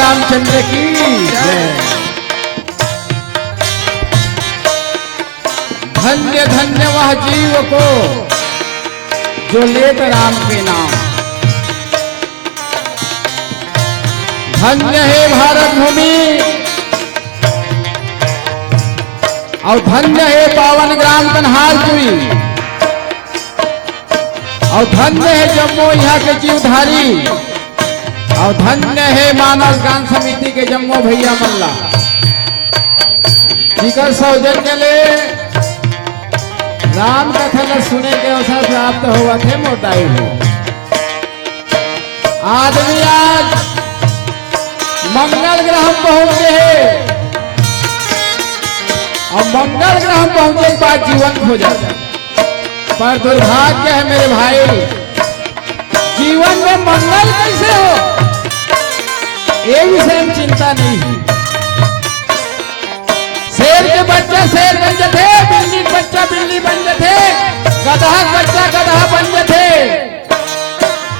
रामचंद्र की जय। धन्य धन्य वह जीव को जो लेत राम के नाम। धन्य है भारत भूमि और धन्य है पावन ग्राम कन्हारपुरी और धन्य है जम्मू यहाँ के जीवधारी और धन्य है मानस गान समिति के जम्मू भैया मल्ला जिकर सौजन्य ले राम कथा न सुने के अवसर प्राप्त हुआ थे मोटाई हो। आदमी आज मंगल ग्रह पहुंचे हैं और मंगल ग्रह पहुंचे के बाद जीवन खो जाता, पर दुर्भाग्य है मेरे भाई जीवन में मंगल कैसे हो ये विषय में चिंता नहीं है। शेर के बच्चा शेर बन जाते, बिल्ली के बच्चा बिल्ली बन जाते, गधा के बच्चा गधा बन जाते,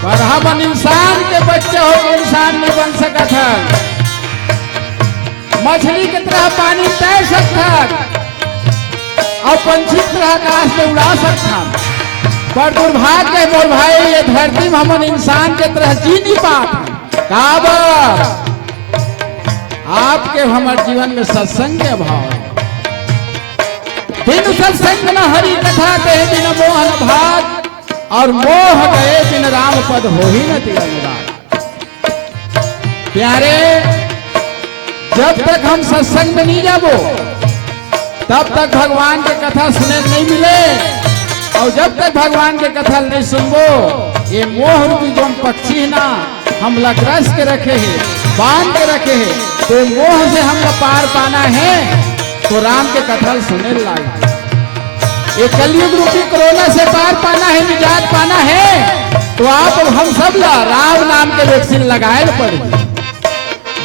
पर हम इंसान के बच्चे हो इंसान नहीं बन सका था। मछली की तरह पानी तैर सकता और पंछी की तरह आकाश में उड़ा सकता, पर दुर्भाग्य है मोर भाई ये धरती में हम इंसान के तरह जी नहीं पाते। काबर आपके हमारे जीवन में सत्संग के अभाव है। बिन सत्संग न हरि कथा कहे बिन मोहन भाग और मोह गए बिन राम पद हो ही न तिरंगा। प्यारे जब तक हम सत्संग में नहीं जाबो तब तक भगवान के कथा सुने नहीं मिले और जब तक भगवान के कथा नहीं सुनबो ये मोह रूपी जो पक्षी है ना हम लकरस के रखे हैं बांध के रखे हैं तो मोह से हमको पार पाना है तो राम के कथा सुने लायक। ये कलयुग रूपी कोरोना से पार पाना है निजात पाना है तो आप हम सब ला राम नाम के वैक्सीन लगाए पड़े।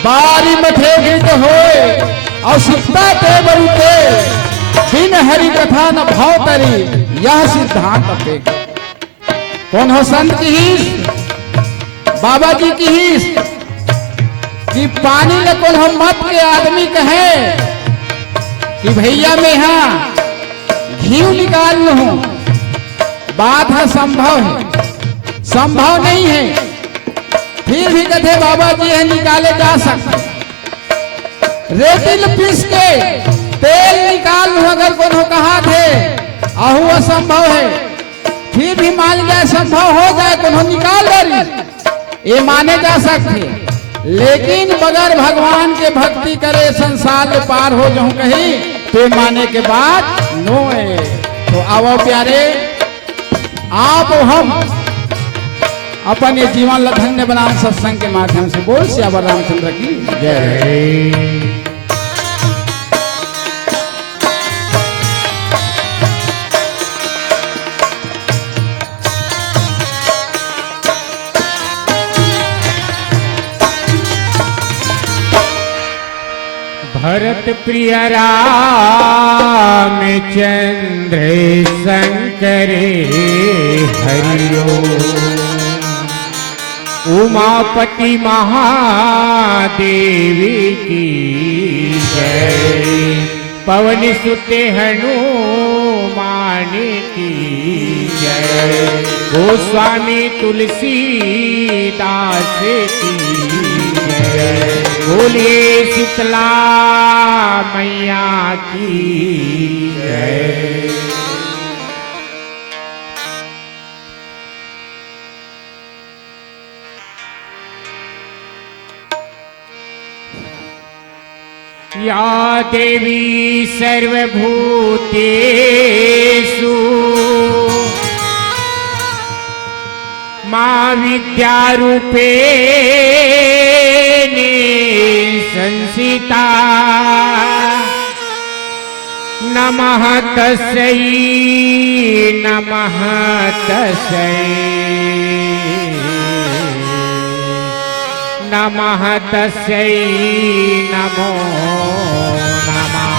बारी मठे तो होए और सुखता ते बरुते बिन हरि कथा न भाव तरी यह सिद्धांत पे। कौन हो संत की हिस बाबा जी की हिस कि पानी न कौन हम मत के आदमी कहे कि भैया मैं यहाँ घी निकाल लूं बात है संभव है संभव नहीं है फिर भी कहते बाबा जी है निकाले जा सकते। रेतिल पीस के तेल निकाल लूं अगर कोनो कहा थे आहू असंभव है फिर भी मान जाए संभव हो जाए कोनो निकाल ले ये माने जा सकते। लेकिन बगैर भगवान के भक्ति करे संसार में पार हो जाऊं कहीं तो माने के बाद नो है। तो आओ प्यारे आप हम अपन ये जीवन धन्य बना सत्संग के माध्यम से बोल श्यावर रामचंद्र की जय। भरत प्रिय राम चंद्र शंकरे हरिओ उमापति महादेवी की जय। पवन सुते हनुमान की जय। गोस्वामी तुलसीदास की जय। बोलिए शीतला मैया की जय। या देवी सर्वभूतेषु मां विद्यारूपेण संसिता नमः तस्यै नमः तस्यै नमः तस्यै नमो नमः।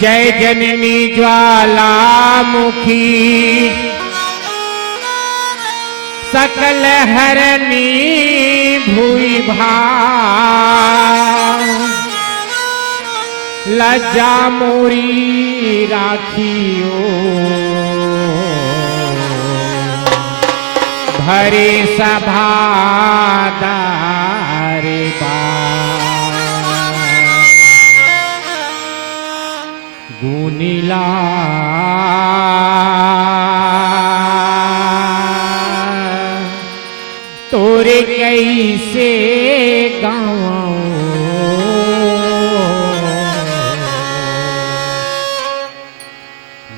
जय जननी ज्वालामुखी सकल हरनी भूई भाव लज्जा मोरी राखियो भरे सभा दारे गुनीला तोरे कैसे गाँव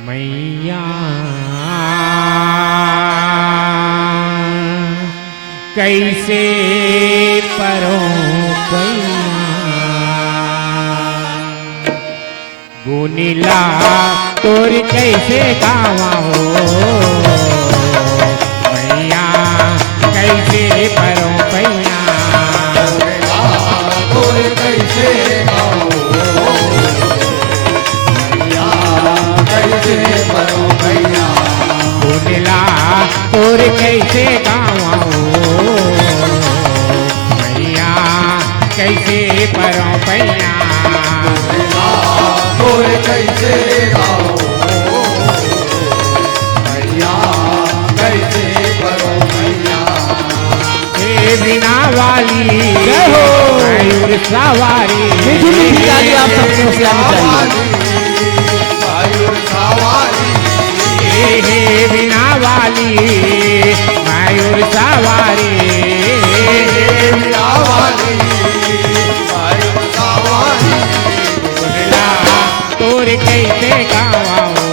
मैया कैसे परो गुनीला तोर कैसे गावा हो मैया कैसे परो पैया तोर कैसे मैया कैसे परो मैया गुनीला तोर कैसे गावा हो मैया कैसे परो पैया तोर कैसे गाओ मैया कैसे परो मैया हे बिना वाली जय हो। मयूर सवारी मीठी मीठी गाली आप सबको से आनी चाहिए। मयूर सवारी हे बिना वाली मयूर सवारी मीरा वाली मयूर सवारी गुनीला तोर कैसे गावा हो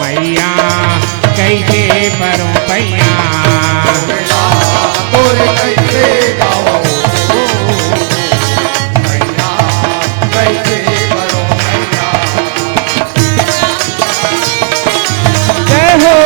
मैया कैसे परो पैया तोर कैसे गाओ मैया कैसे परो मैया जय हो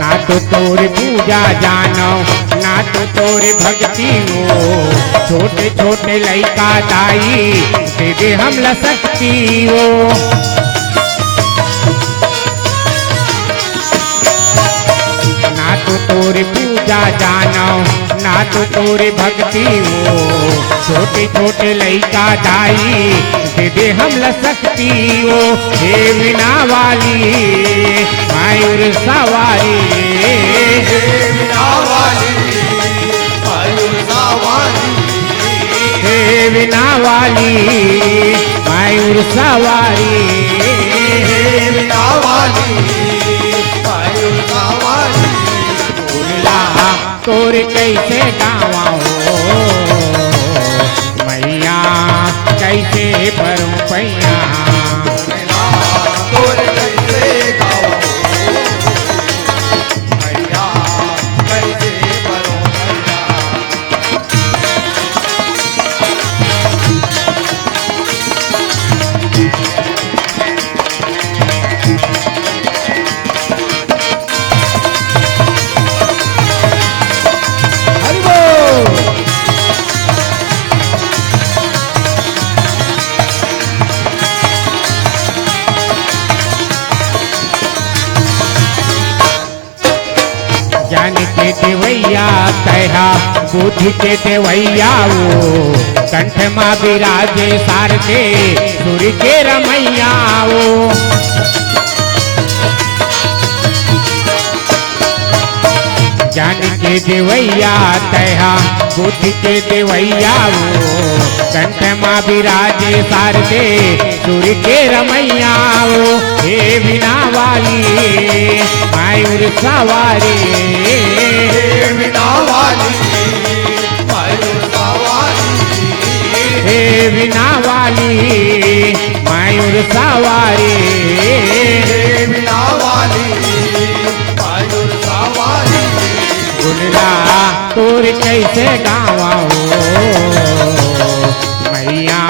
ना तो तोर पूजा जानो ना तो तोर भक्ति हो छोटे छोटे लइका दाई दे दे हम लसकती हो ना तो तोर पूजा जानो ना तो तोर भक्ति हो छोटे छोटे लइका दाई दे दे हम लसकती हो हे बिना वाली मयूर सवारी मीरा वाली मयूर सवारी हे बिना वाली मयूर सवारी मीरा वाली मयूर सवारी गुनीला तोर कैसे गावा हो मैया कैसे परो पैया तोर कैसे गाओ मैया कैसे परो मैया हरि बोल। ज्ञान के देवैया कहा बुद्धि के देवैया वो कंठ माँ विराजे सारथे सूर्य के रमैया वो ज्ञान के देवैया तहा बुद्धि के देवैया वो कंठ माँ विराजे सारथे सूर्य के रमैया वो हे बिना वाली मयूर सवारी मीरा वाली मयूर सवारी हे बिना वाली मयूर सवारी मीरा वाली मयूर सवारी गुनीला तोर कैसे गावा हो मैया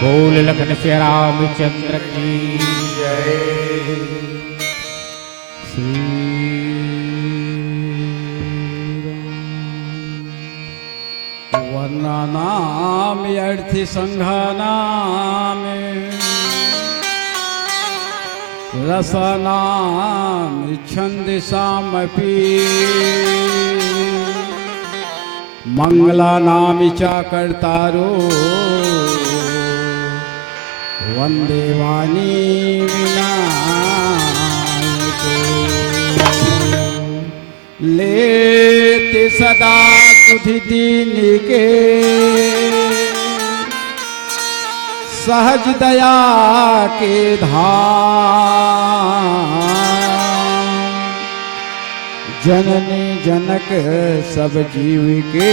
बोल लखन से रामचंद्र की वर्णानाम अर्थि संघानाम रसनाम छंदसामपि मंगलानाम च कर्तारो वंदे वाणी लेते सदा सुधि दीन के सहज दया के धाम जननी जनक सब जीव के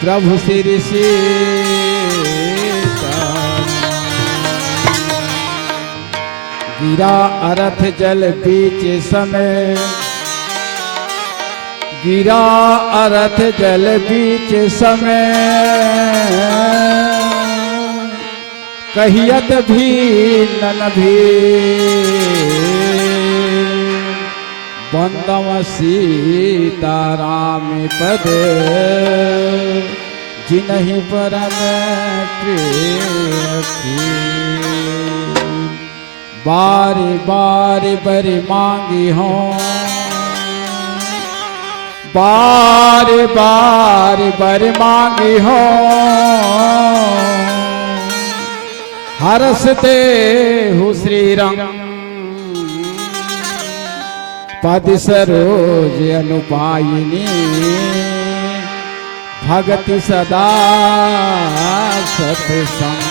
प्रभु श्री गिरा अरथ जल बीच समय गिरा अरथ जल बीच समय कहियत भी नन भी बंदम सीताराम पद जिनहि परम प्रिय बारी बारी बरी मांगी हो बारी बारी बरी मांगी हो हरसते हु श्री रंग पद सरोज अनुपायिनी भगति सदा सत्संग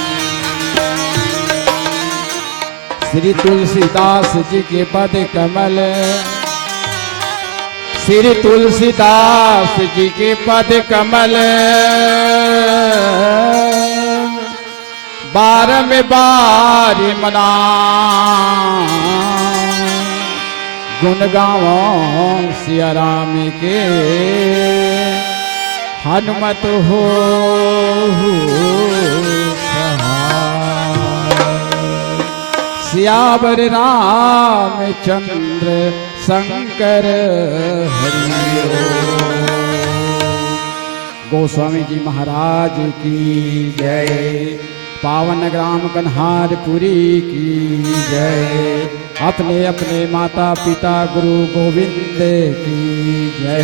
श्री तुलसीदास जी के पद कमल श्री तुलसीदास जी के पद कमल बार में बारी मना गुण गावो सिया राम के हनुमत हो सियावर रामचंद्र शंकर हरि गोस्वामी जी महाराज की जय पावन ग्राम कन्हारपुरी की जय अपने अपने माता पिता गुरु गोविंद की जय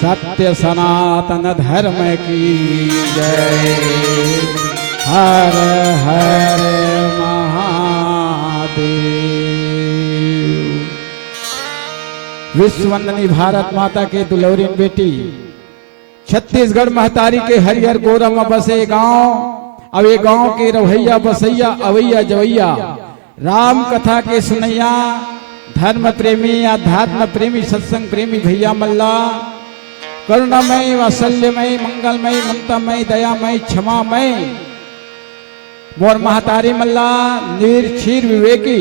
सत्य सनातन धर्म की जय हर हर महादेव। विश्ववंदनी भारत माता के दुलौरी बेटी छत्तीसगढ़ महतारी के हरिहर गोरम में बसे गांव अब ये गांव के रवैया बसैया अवैया जवैया राम कथा के सुनैया धर्म प्रेमी अध्यात्म प्रेमी सत्संग प्रेमी भैया मल्ला करुणामय वात्सल्यमय मंगलमय ममतामय दयामय क्षमामय मोर महतारी मल्ला नीर क्षीर विवेकी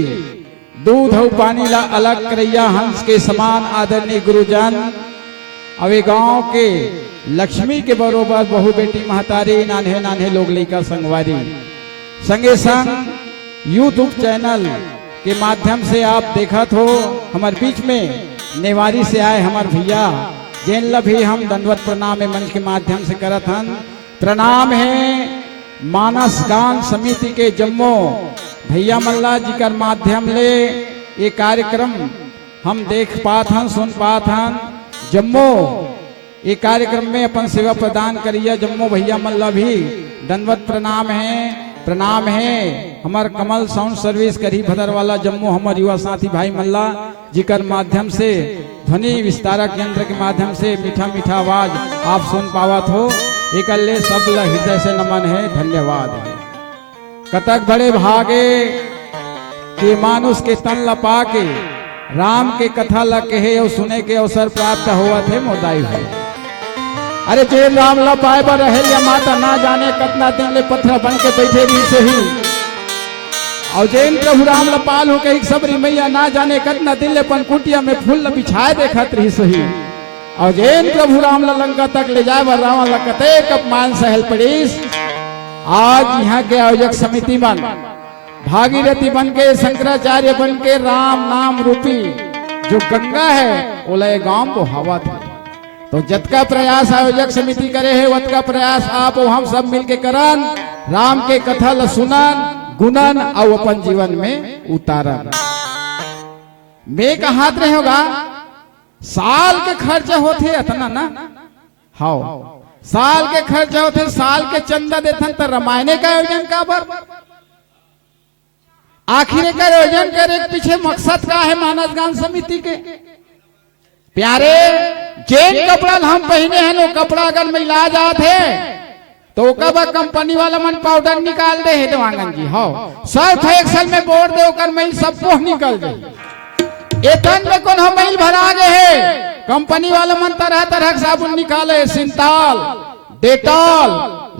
दूध और पानी ला अलग करैया हंस के समान आदरणीय गुरुजन अवे गांव के लक्ष्मी के बरोबर बहु बेटी महतारी नान्हे नान्हे लोग लेकर संगवारी संगे संग यूट्यूब चैनल के माध्यम से आप देखत हो हमारे बीच में नेवारी से आए हमारे भैया जैन ला भी हम दंडवत प्रणाम मंच के माध्यम से करत हन। प्रणाम है मानस गान समिति के जम्मो भैया मल्ला जी कर माध्यम ले ये कार्यक्रम हम देख पात हन सुन पात हन। जम्मो ये कार्यक्रम में अपन सेवा प्रदान करिए जम्मो भैया मल्ला भी दंडवत प्रणाम है हमार कमल साउंड सर्विस करी भदर वाला जम्मू हमार युवा साथी भाई मल्ला जिकर माध्यम से ध्वनि विस्तारक यंत्र के माध्यम से मीठा मीठा आवाज आप सुन पावत हो एक सब हृदय से नमन है धन्यवाद है। कतक बड़े भागे के मानुष के तन लपा के राम के कथा ला कहे और सुने के अवसर प्राप्त हुआ थे मोदाई है। अरे जे राम ला पाए पर रहे या माता ना जाने कितना दिन ले पत्थर बन के बैठे रही से ही और जैन प्रभु राम ला पाल हो के सबरी मैया ना जाने कितना दिन ले पनकुटिया में फूल बिछाए देखत रही सही और जैन प्रभु राम लंका तक ले जाए वर रावण लकते अपमान सहल पड़ीस। आज यहाँ के आयोजक समिति बन भागीरथी बन के शंकराचार्य बन के राम नाम रूपी जो गंगा है ओलय गांव को हवा थी। तो जत का प्रयास आयोजक समिति करे है वत का प्रयास आप और हम सब मिलके करन राम के कथा ल सुनन गुणन और अपन जीवन में उतारन। मैं का हाथ रहे होगा साल के खर्चा होते इतना ना हाँ साल के खर्चा होते साल के चंदा देथन तो रामायण का आयोजन का बर आखिर का आयोजन करे पीछे मकसद का है मानस गान समिति के प्यारे जेन कपड़ा हम पहने हैं नो कपड़ा अगर मिला जाते तो कब कंपनी वाला मन पाउडर निकाल दे है देवांगन जी हो सर्फ एक्सल में बोर्ड दे ओकर मैल सब पोह निकल जाए एतन में कौन हम मैल भरा गए है कंपनी वाला मन तरह तरह के साबुन निकाले सिंताल डेटॉल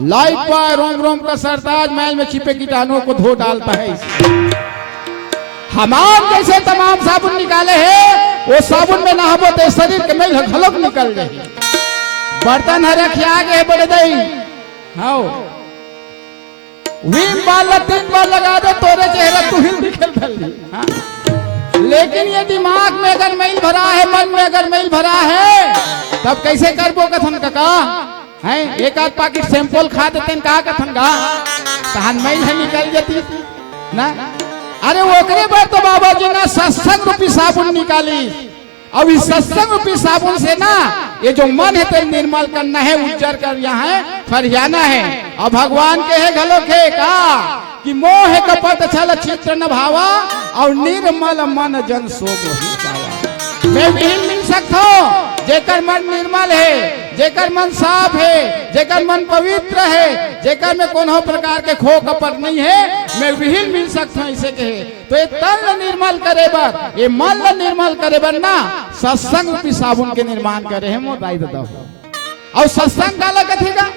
लाइफ बॉय रोम रोम का सरताज मैल में छिपे कीटाणुओं को धो डालता है। हमाम जैसे तमाम साबुन निकाले हैं वो साबुन में नहाबो तो शरीर के मैल घलोक निकल जाए। बर्तन हरे खिया गए बड़े दई हाँ विम बाल 3 बार लगा दे तोरे चेहरा तू ही दिखल फैली हाँ। लेकिन ये दिमाग में अगर मैल भरा है मन में अगर मैल भरा है तब कैसे करबो कथन का है एक आध पैकेट सैंपल खा देते कहा कथन का तहन मैल है निकल जाती ना। अरे ओकरे बार तो बाबा जी ना सत्संग रूपी साबुन निकाली। अब इस सत्संग रूपी साबुन से ना ये जो मन है तो निर्मल करना है उज्जर कर यहाँ है फरियाना है। और भगवान के है घलो के का कि मोह कपट छल चित्र न भावा और निर्मल मन जन सो मोहि पावा। मैं भी मिल सकता हूँ जेकर मन निर्मल है जेकर मन साफ है जेकर मन पवित्र है जेकर में कोनो प्रकार के खो कपट नहीं है मैं विहीन मिल सकता हूँ इसे कहे। तो ये तन निर्मल करे बर ये मन निर्मल करे बर ना सत्संग रूपी साबुन के निर्माण करे है मोदाई दो। और सत्संग काला कथेगा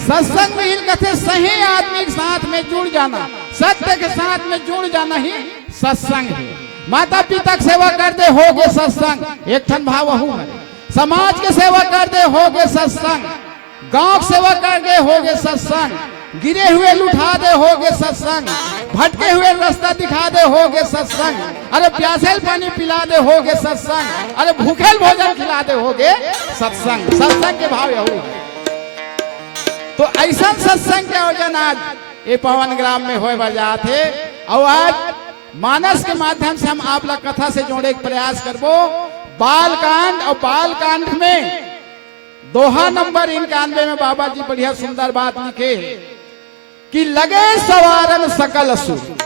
सत्संग में हिल कथे सही आदमी के साथ में जुड़ जाना सत्य के साथ में जुड़ जाना ही सत्संग है। माता पिता की सेवा कर दे हो गए सत्संग एक ठन भाव हूँ समाज के सेवा कर दे हो गए सत्संग गांव की सेवा कर दे हो गए सत्संग गिरे हुए लुठा दे हो गए सत्संग भटके हुए रास्ता दिखा दे हो गए सत्संग अरे प्यासेल पानी पिला दे हो गए सत्संग अरे भूखेल भोजन खिला दे हो गए सत्संग। सत्संग के भाव यहू तो ऐसा सत्संग के आयोजन आज ये पवन ग्राम में हो बजा थे। और आज मानस के माध्यम से हम आप लोग कथा से जोड़े के प्रयास करबो बाल कांड और बाल कांड में दोहा नंबर 91 में बाबा जी बढ़िया सुंदर बात लिखे कि लगे सवारन सकल असुर।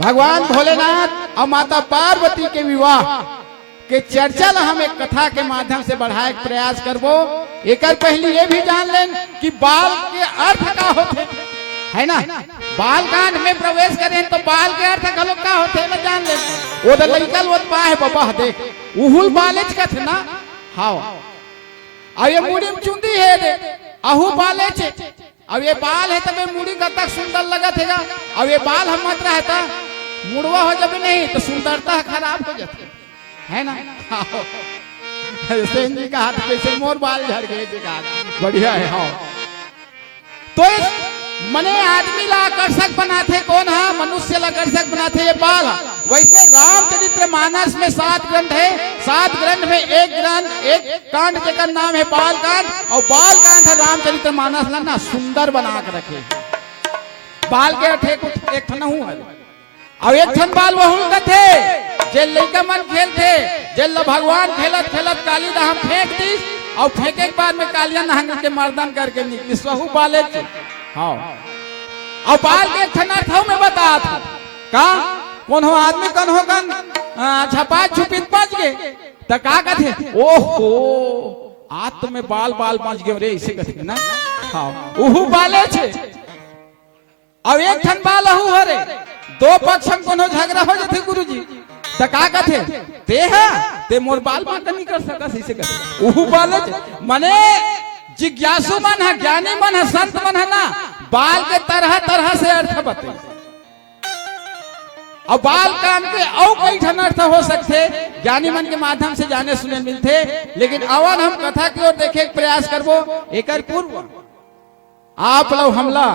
भगवान भोलेनाथ और माता पार्वती के विवाह के चर्चा हम एक कथा के माध्यम से बढ़ाए के प्रयास करबो। एक पहले ये भी जान लें कि बाल के अर्थ का होते है ना बाल कांड में प्रवेश करें तो बाल के अर्थ गलो का होते ना जान ले वो तो लइकल वो पा है बाबा देख उहुल बालेच का थे ना हाँ अब ये मुड़ी में चुंदी है दे अहू बालेच अब ये बाल है तब मुड़ी का तक सुंदर लगा थेगा। अब ये बाल हम मत रहता मुड़वा हो जब नहीं तो सुंदरता खराब हो जाती है ना। सेन जी का हाथ कैसे मोर बाल झड़ गए बढ़िया है हाँ। तो मने आदमी ला आकर्षक बनाते कौन है मनुष्य ला आकर्षक बनाते ये बाल। वैसे रामचरित्र मानस में 7 ग्रंथ है 7 ग्रंथ में एक ग्रंथ एक कांड जेकर नाम है बाल कांड और बाल कांड है रामचरित्र मानस ला ना सुंदर बना के रखे। बाल के अठे कुछ एक ठन है और एक ठन बाल वहुल कथे जे लइका मन खेलते जे भगवान खेलत खेलत काली दा हम फेंक दी और फेंके के बाद में कालिया नहंग के मर्दन करके निकली सहू बाले हाँ। और बाल के ठनर्थों में बता था का कौन हो आदमी कौन हो कन छपा छुपित बच गए तो का कथे ओहो आज तो में बाल बाल बच गए रे इसे कथे ना हाँ उहु बाले छे। अब एक ठन बाल हु हरे दो पक्ष हम कोनो झगड़ा हो जाते गुरुजी तो का कथे ते है ते मोर बाल बात नहीं कर सकस इसे कथे उहु बाले मने जिज्ञासु मन है ज्ञानी मन है संत मन है ना बाल के तरह तरह से अर्थ बते और बाल कान के और कई ठन अर्थ हो सकते ज्ञानी मन के माध्यम से जाने सुने मिलते, लेकिन अवन हम कथा की ओर देखे के प्रयास करबो। एक पूर्व आप लोग हमला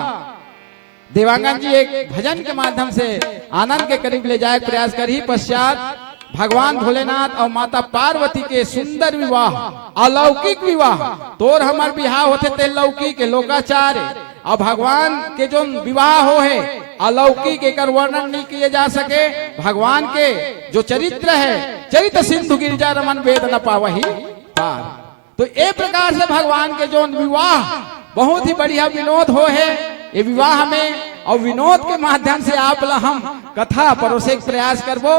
देवांगन जी एक भजन के माध्यम से आनंद के करीब ले जाए प्रयास कर ही पश्चात भगवान भोलेनाथ और माता पार्वती के सुंदर विवाह, अलौकिक विवाह। तोर हमार विवाह होते ते लौकिक लोकाचार, और भगवान के जो विवाह हो है अलौकिक, एक वर्णन नहीं किए जा सके। भगवान के जो चरित्र है, चरित्र सिंधु गिरिजा रमन वेद न पावही पार। तो एक प्रकार से भगवान के जो विवाह बहुत ही बढ़िया विनोद हो है ये विवाह में, और विनोद के माध्यम से आप हम कथा परोसे के प्रयास करबो।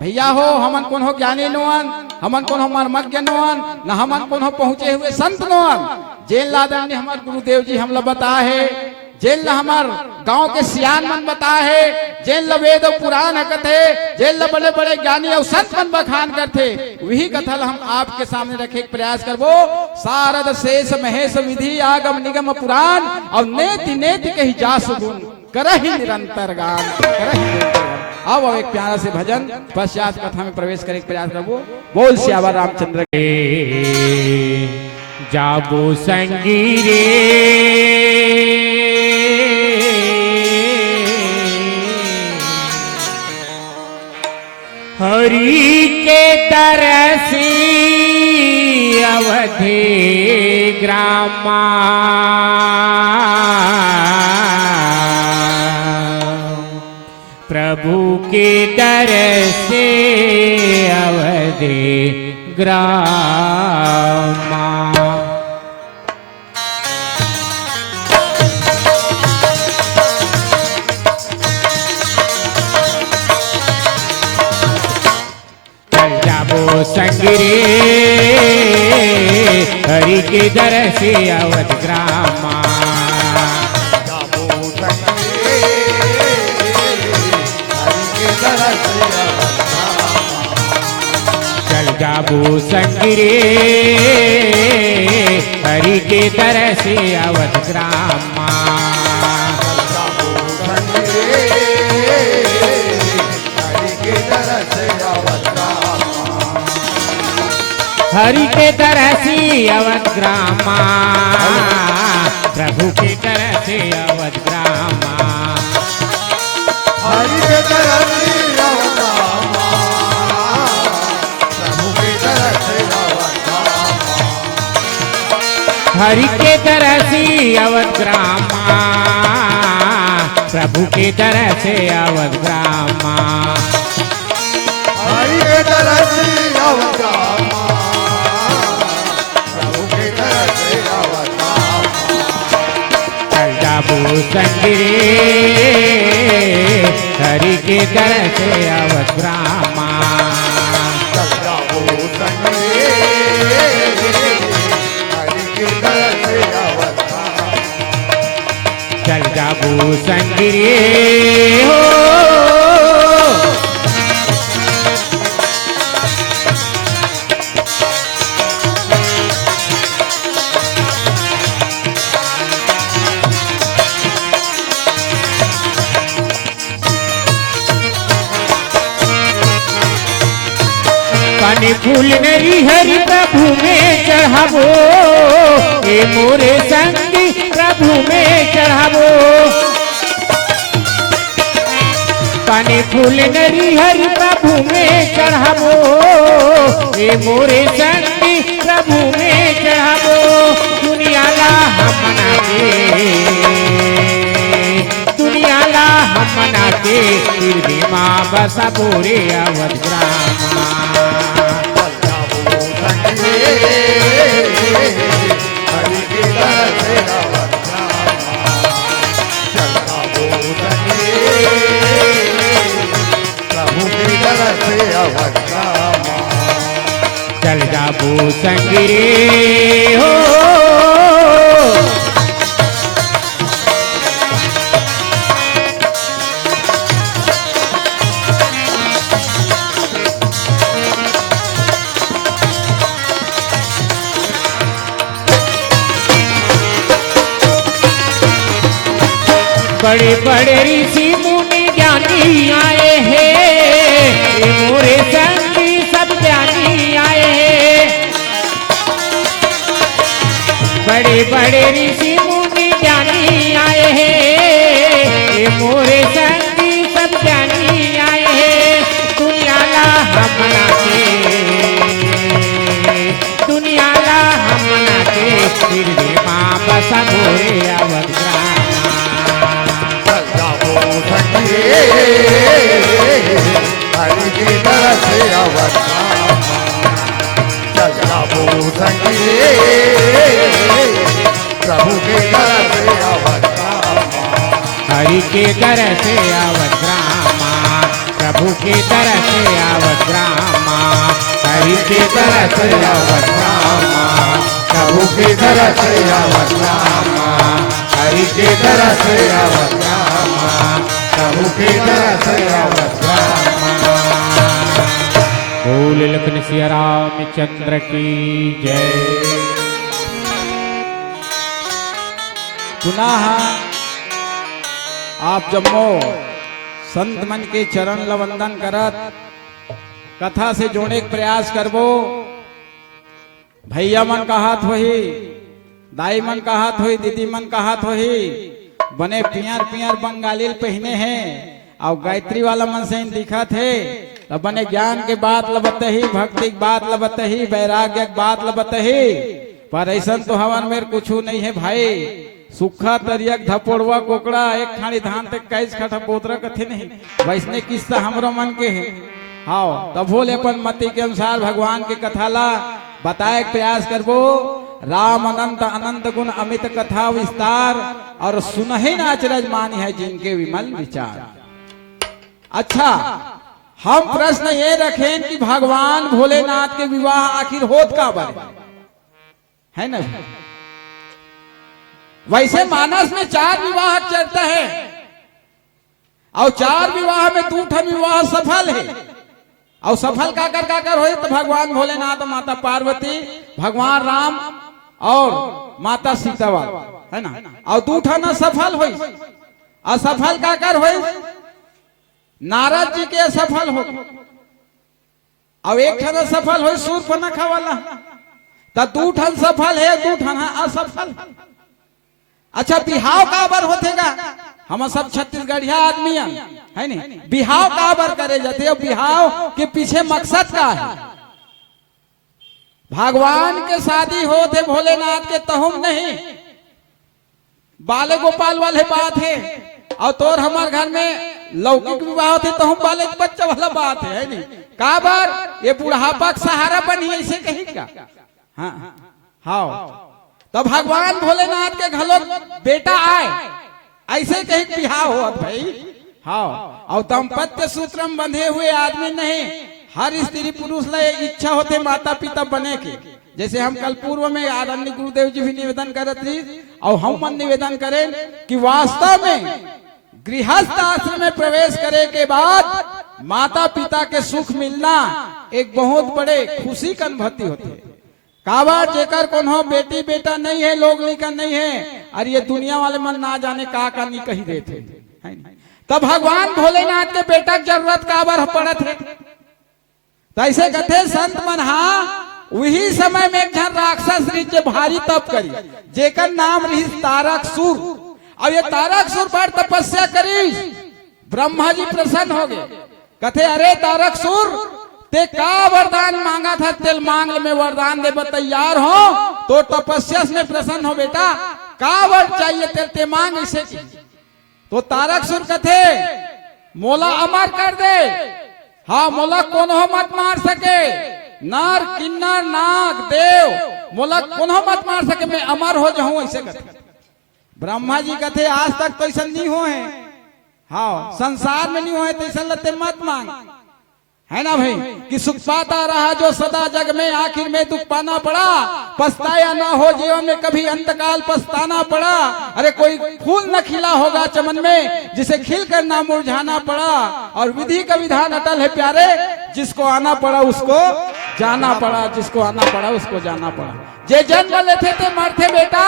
भैया हो हमन कौन हो ज्ञानी नोअन, हमन कौन हो मर्मज्ञ नोअन, न हमन कौन हो पहुंचे हुए संत नोअन। जेल लादन ने हमारे गुरुदेव जी हमला बता है, जेल हमार गांव के सियान मन बता है, जेल वेद पुराण हकत है, जेल बड़े बड़े ज्ञानी और संत मन बखान करते। वही कथा हम आपके सामने रखे प्रयास करबो। सारद शेष महेश विधि आगम निगम पुराण, और नेति नेति कही जास गुण करहि निरंतर गान, करहि निरंतर गान। अब एक प्यारा से भजन पश्चात कथा में प्रवेश करे प्रयास करबो। बोल श्यावर रामचंद्र के जाबो संगी रे हरि के तरसी अवधि ग्रामा प्रभु के दर से अवधि ग्रामा। चल जाबो संगरे हरि के दर से अवधि ग्रामा। जाबो संगरे हरि के तरह से अवध ग्रामा। हरि के तरह से अवध ग्रामा, प्रभु के तरह से अवध ग्रामा। हरि के तरह से अवध ग्रामा, हरि के तरह से अवध ग्रामा, प्रभु के तरह से अवध ग्रामा। हरि के तरह से अवध ग्रामा, प्रभु के तरह से अवध ग्रामा। चल जाबो संगरे हरि के तरह से अवध ग्रामा। चल जाबो संगरे चल जाबो संगरे हो पानी फूल नरी हरि प्रभु में चढ़ाबो, ए मोरे संगी प्रभु में चढ़ाबो। पानी फूल नरी हरि प्रभु में चढ़ाबो, ए मोरे संगी प्रभु में चढ़ाबो। दुनिया ला हम मनाते, दुनिया ला हम मनाते, फिर माँ बसा बोरे अवध ग्रामा। हरि के तरह से अवध ग्रामा। चल जाबो संगरे प्रभु की तरह से अवध ग्रामा। चल जाबो संगरे हो बड़े बड़े ऋषि मुनि ज्ञान ज्ञानी आए हैं, ये मोरे संगी सब ज्ञानी आए हैं। बड़े बड़े ऋषि मुनि ज्ञानी आए हैं, ये मोरे संगी सब ज्ञानी आए हैं। दुनिया ला हमना के, दुनिया ला हमना के, फिर भी माँ बसा मोरे अवध ग्रामा। चल जाओ संगे हरि की तरह से अवध रामा। चल जाओ संगे प्रभु की तरह से अवध रामा। हरि के तरह से अवध ग्रामा, प्रभु की तरह से अवध ग्रामा। हरि के तरह से अवध ग्रामा, प्रभु की तरह से अवध ग्रामा। हरि के तरह से अवध ग्रामा, प्रभु की तरह से अवध ग्रामा। बोल लखन सिया रामचंद्र की जय। पुनः आप जम्मो संत मन के चरण लवंदन करत कथा से जोड़ने के प्रयास करबो। भैया मन का हाथ होही, दाई मन का हाथ होही, दीदी मन का हाथ होही। बने पियर पियर बंगाली पहने हैं और गायत्री वाला मन से दिखत है। तो बने ज्ञान के बात लबत ही, भक्ति की बात लबत ही, वैराग्य की बात लबत ही। पर ऐसा तो हवन में कुछ नहीं है भाई। सुखा तरियक धपोड़वा कोकड़ा एक खाड़ी धान तक कैस खटा पोतरा कथे नहीं। वैसने किस्सा हमरो मन के है। हाँ तब बोले अपन मति के अनुसार भगवान की कथा ला बताए प्रयास करबो। राम अनंत अनंत गुण अमित कथा विस्तार और सुनहि न अचरज मानी है जिनके विमल विचार। अच्छा हम प्रश्न ये रखें कि भगवान भोलेनाथ के विवाह आखिर होत का बारे है ना। वैसे मानस में 4 विवाह चलता है और 4 विवाह में 2 विवाह सफल है। और सफल काकर हो तो भगवान भोलेनाथ, माता पार्वती, भगवान राम और माता सीता है ना। और 2 न सफल हो। असफल काकर हो नारद जी के असफल हो। और 1 सफल हो शूर्पणखा वाला। तो 2 सफल है, 2 असफल। अच्छा बिहाव का बर होतेगा। हम सब छत्तीसगढ़िया आदमी है नहीं। बिहाव का बर करे जाते और बिहाव के पीछे मकसद का है। भगवान के शादी होते भोलेनाथ के तहुम नहीं। बाले गोपाल वाले बात है। और तोर हमारे घर में लौकिक विवाह होते तहुम बाले बच्चा वाला बात है नहीं। का बार ये बुढ़ापा का सहारा बनी ऐसे कहीं का। हाँ हाँ तो भगवान भोलेनाथ के घलो बेटा आए ऐसे कहीं बिहार हो भाई। हाँ और दाम्पत्य सूत्र में बंधे हुए आदमी नहीं। हर स्त्री पुरुष ला इच्छा होते माता पिता बने के। जैसे हम कल पूर्व में आदरणीय गुरुदेव जी भी निवेदन करत रही और हम मन निवेदन करें कि वास्तव में गृहस्थ आश्रम में प्रवेश करे के बाद माता पिता के सुख मिलना एक बहुत बड़े खुशी का अनुभूति होती है। काबार जेकर कोनो बेटी बेटा नहीं है, लोग लिखन नहीं है और ये दुनिया वाले मन ना जाने का नहीं कही देते। तब भगवान भोलेनाथ के बेटा की जरूरत काबर पड़त है। तो ऐसे कहते संत मन हाँ वही समय में एक जन राक्षस रीचे भारी तप करी जेकर नाम रही तारकसुर। और ये तारकसुर पर तपस्या करी ब्रह्मा जी प्रसन्न हो गए। कहते अरे तारकसुर ते का वरदान मांगा था, तेल मांग में वरदान दे तैयार हो तो तपस्या में प्रसन्न हो बेटा। का वर चाहिए तेल ते मांग इसे। तो तारकसुर कथे मोला अमर कर दे। हाँ मोला कोनो मत मार सके, नर किन्नर नाग देव मोला कोनो मत मार सके, मैं अमर हो जाऊं ऐसे कथे। ब्रह्मा जी कथे आज तक तो ऐसा नहीं हो है। हाँ संसार में नहीं हो है तो ऐसा लते मत मांग है ना भाई। कि सुख पाता रहा जो सदा जग में आखिर में दुख पाना पड़ा। पछताया ना हो जीवन में कभी अंतकाल पछताना पड़ा। अरे कोई फूल न खिला होगा चमन में जिसे खिल कर ना मुरझाना पड़ा। और विधि का विधान अटल है प्यारे, जिसको आना पड़ा उसको जाना पड़ा, जिसको आना पड़ा उसको जाना पड़ा। जे जन्म लेते थे मरते बेटा,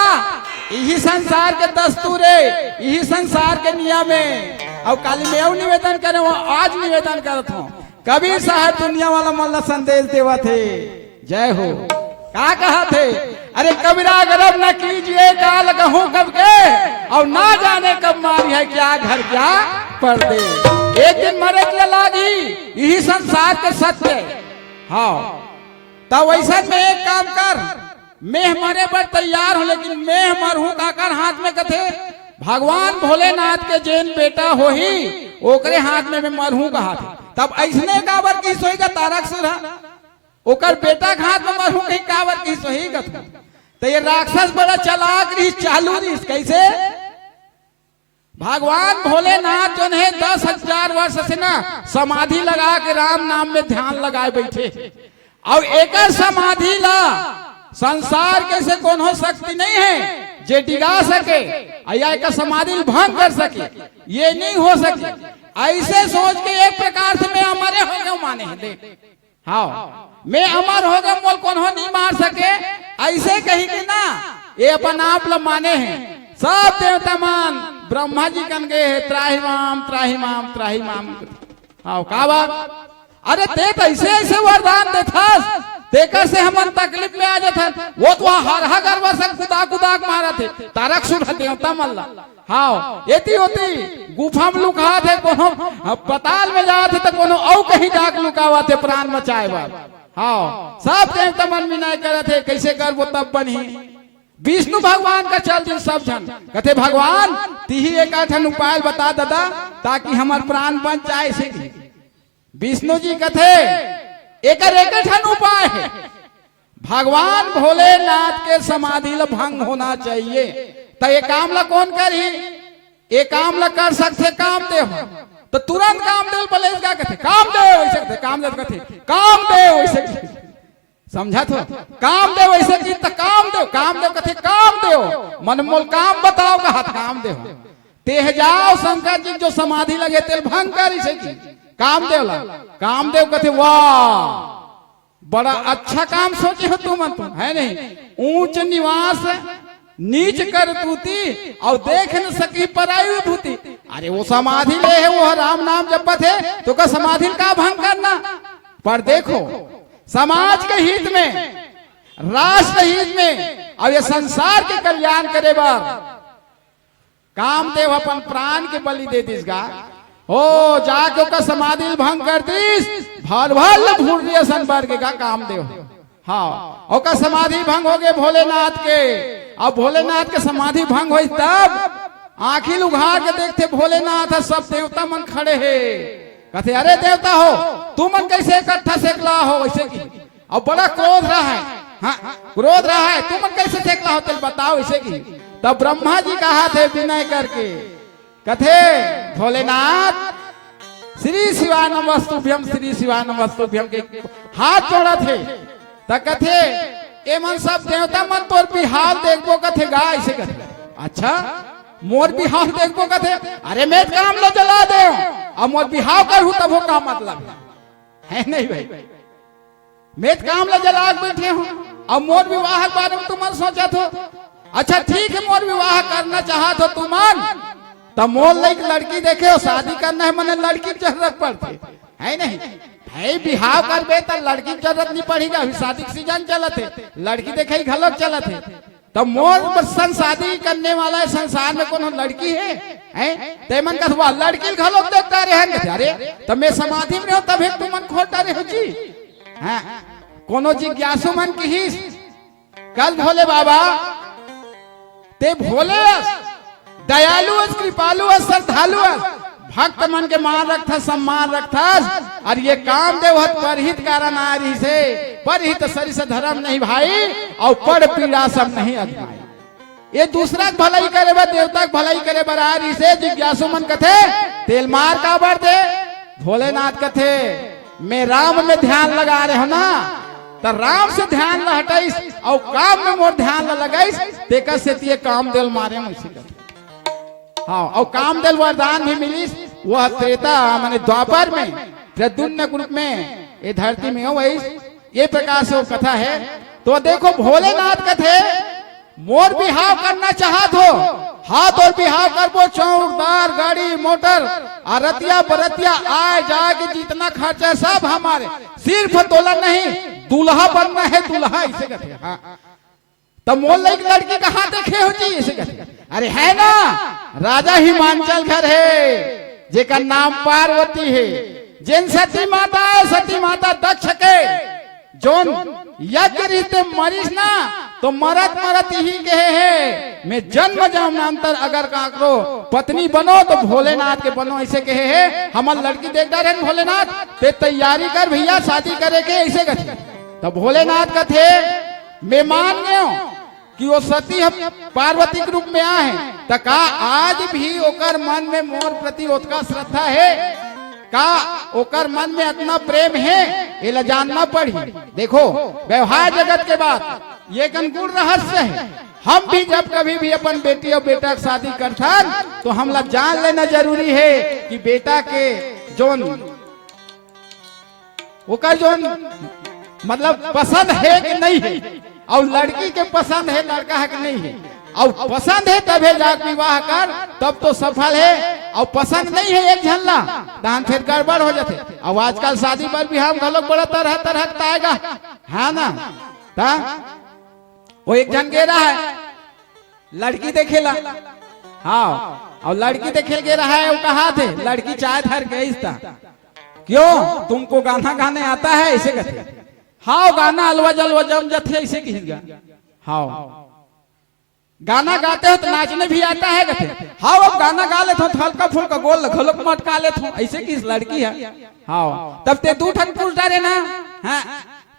यही संसार के दस्तूर है, यही संसार के नियम है। और काली में और निवेदन करे वो आज निवेदन करत हूँ। कबीर साहब दुनिया वाला मल्ला संदेश देवा थे। जय हो। क्या कहा थे? अरे कबीरा गर्व न कीजिए काल कहूँ कब के, और ना जाने कब मारी है क्या घर क्या पर्दे। एक दिन मरे के लागी यही संसार के सत्य। हाँ तब वैसा में एक काम कर, मैं मरे पर तैयार हूँ, लेकिन मैं मरहूँ काकर हाथ में कथे भगवान भोलेनाथ के जैन बेटा हो ही ओकरे हाथ में मैं मरहूँ कहा था। तब ऐसने काबर की सोई का तारक सुर ओकर बेटा के हाथ में मरहूँ कहीं काबर की सोई का। तो ये राक्षस बड़ा चलाक रही, चालू रही। कैसे? भगवान भोलेनाथ जो है 10,000 वर्ष से ना समाधि लगा के राम नाम में ध्यान लगाए बैठे, और एक समाधि ला संसार के से कोनो शक्ति नहीं है जे डिगा सके या एक समाधि भंग कर सके, ये नहीं हो सके। ऐसे सोच के एक प्रकार से मैं अमर हो गया माने हैं। देख हाँ मैं अमर हो गया मोल कोनो नहीं मार सके, ऐसे कही कि ना ये अपन आप लोग माने हैं। सब देवता मान ब्रह्मा जी कन गए है त्राहिमाम त्राहिमाम त्राहिमाम। हाँ का बात? अरे ते तो ऐसे वरदान देथास देकर से हम तकलीफ में आ जाता। वो तो हर गर्व से कुदा कुदा मारा थे तारक सुर देवता मल्ला। हाँ एती होती गुफा में लुका थे, कोनो पताल में जाते तो कोनो और कहीं जाके लुकावा थे प्राण बचाए बार। हाँ सब देवता मन विनय करे थे कैसे कर वो तब बनी। विष्णु भगवान का चल दिन सब जन कहते भगवान तिही एक उपाय बता दादा ताकि हमार प्राण बच जाए से। विष्णु जी कहते एक उपाय है, भगवान भोलेनाथ के समाधि ला भंग होना चाहिए। तो ये काम ला कौन करी? ये काम ला कर सकते कामदेव। तो तुरंत कामदेव बोले क्या कहते कामदेव वैसे कहते कामदेव कहते कामदेव वैसे समझा तो कामदेव वैसे की तो कामदेव कामदेव कहते कामदेव मन मोल काम बताओ कहा कामदेव तेह जाओ शंकर जी जो समाधि लगे तेल भंग कर इसे की कामदेव ला। कामदेव कहते वाह बड़ा अच्छा काम सोचे हो तुम है नहीं। ऊंच निवास नीच कर तूती और देख न सकी पराई विभूति। अरे वो समाधि ले है वो राम नाम जपत है तो का समाधि का भंग करना। पर देखो समाज के हित में राष्ट्र हित में और ये संसार के कल्याण करे बार कामदेव अपन प्राण के बलि दे दिसगा। ओ जाके का समाधि भंग कर दिस भल भल भूल संपर्क का कामदेव। हाँ और का समाधि भंग हो गए भोलेनाथ के। अब भोलेनाथ के समाधि भंग हो तब आंखी उघाड़ के देखते भोलेनाथ सब देवता मन खड़े है। कहते अरे देवता हो तू मन कैसे इकट्ठा सेकला हो वैसे की। अब बड़ा क्रोध रहा है। हाँ क्रोध रहा है तू मन कैसे सेकला हो तेल बताओ ऐसे की। तब ब्रह्मा जी कहा थे विनय करके कथे भोलेनाथ श्री शिवानम वस्तुभ्यम श्री शिवानम वस्तुभ्यम के हाथ जोड़ा थे। कथे ए मन सब देवता मन तोर बिहार देखबो कथे गा ऐसे कथे। अच्छा मोर बिहार देखबो कथे अरे मैं काम लो जला दे अब मोर बिहार करू तब वो का मतलब है नहीं भाई। मैं काम लो जला बैठे हूँ अब मोर विवाह के बारे में तुम सोचा तो अच्छा ठीक है मोर विवाह करना चाहत हो तुम तब मोल लड़की देखे हो शादी करना है मैंने लड़की की जरूरत पड़ती है नहीं भाई बिहाव करबे तो लड़की की जरूरत नहीं पड़ेगा। अभी शादी का सीजन चलत है लड़की देखे ही घलक चलत है। तब मोर सन शादी करने वाला है संसार में कोनो लड़की है तेमन का हुआ लड़की घलक देखता रहे। अरे तब मैं समाधि में हो तब तुम मन खोटा रहे हो जी। हाँ कोनो जिज्ञासु मन की ही कल भोले बाबा ते भोले दयालु कृपालु श्रद्धालु भक्त मन के मान रखता सम्मान रखता। और ये कामदेव परहित कारण आ रही से परहित शरीर से धर्म नहीं भाई और पर पीड़ा सब नहीं अजमाई। ये दूसरा भलाई करे बा देवता भलाई करे बरा रही से जिज्ञासु मन कथे तेल मार का बर दे भोलेनाथ कथे मैं राम में ध्यान लगा रहे हो ना तो राम से ध्यान न हटाइस और काम में मोर ध्यान न लगाइस तेकर से तिये कामदेव मारे मुझसे। हाँ और कामदेव वरदान भी मिली वह त्रेता माने द्वापर में प्रद्युम्न ग्रुप में ये धरती में हो वही ये प्रकार से वो कथा है। तो देखो भोलेनाथ कथे मोर बिहाव करना चाहत हो हाथ और बिहार करबो चौड़दार गाड़ी मोटर और रतिया बरतिया आए जाए के जितना खर्चा है सब हमारे, सिर्फ तोला नहीं दूल्हा बनना है, दूल्हा ऐसे कहते हैं। हाँ तब मोल एक लड़की कहाँ देखे हो जी ऐसे कहते, अरे है ना राजा हिमांचल घर है जेका नाम पार्वती है, जिन सती माता है, सती माता दक्ष के जोन यज्ञ रीते मरीज ना तो मरत मरत ही कहे है मैं जन्म जन्मांतर अगर काकरो पत्नी बनो तो भोलेनाथ के बनो ऐसे कहे है। हमार लड़की देख रहे भोलेनाथ ते तैयारी कर भैया शादी करे के ऐसे कथे। तो भोलेनाथ कथे मैं मान गयो कि वो सती पार्वती के रूप में आए तो का आज भी ओकर मन में मोर प्रति ओतका श्रद्धा है, का ओकर मन में इतना प्रेम है, ये जानना पड़ी। देखो व्यवहार जगत के बाद ये अनुकूल रहस्य है। हम भी जब कभी भी अपन बेटी और बेटा की शादी करता तो हमला जान लेना जरूरी है कि बेटा के जोन ओकर जोन मतलब पसंद है कि नहीं है, और लड़की के पसंद है लड़का है कि नहीं है, और पसंद है तब है जाके विवाह कर तब तो सफल है, और पसंद नहीं है एक झल्ला दान फिर गड़बड़ हो जाते। अब आजकल शादी पर भी हम घलोक बड़ा तरह तरह आएगा है ना। ता वो एक जन गे रहा है लड़की देखेला, हाँ और लड़की देखे गे रहा है, वो कहा थे लड़की चाय धर गई था, क्यों तुमको गाना गाने आता है ऐसे कहते, हाँ गाना अलवा जलवा जम जाते ऐसे कहेगा, हाँ गाना गाते हो तो नाचने भी आता है कहते, हाँ अब गाना गा लेते हो तो हल्का फुल्का गोल घोलक मटका लेते हो ऐसे किस लड़की है, हाँ तब ते दू ठन पूछ डाले ना, हाँ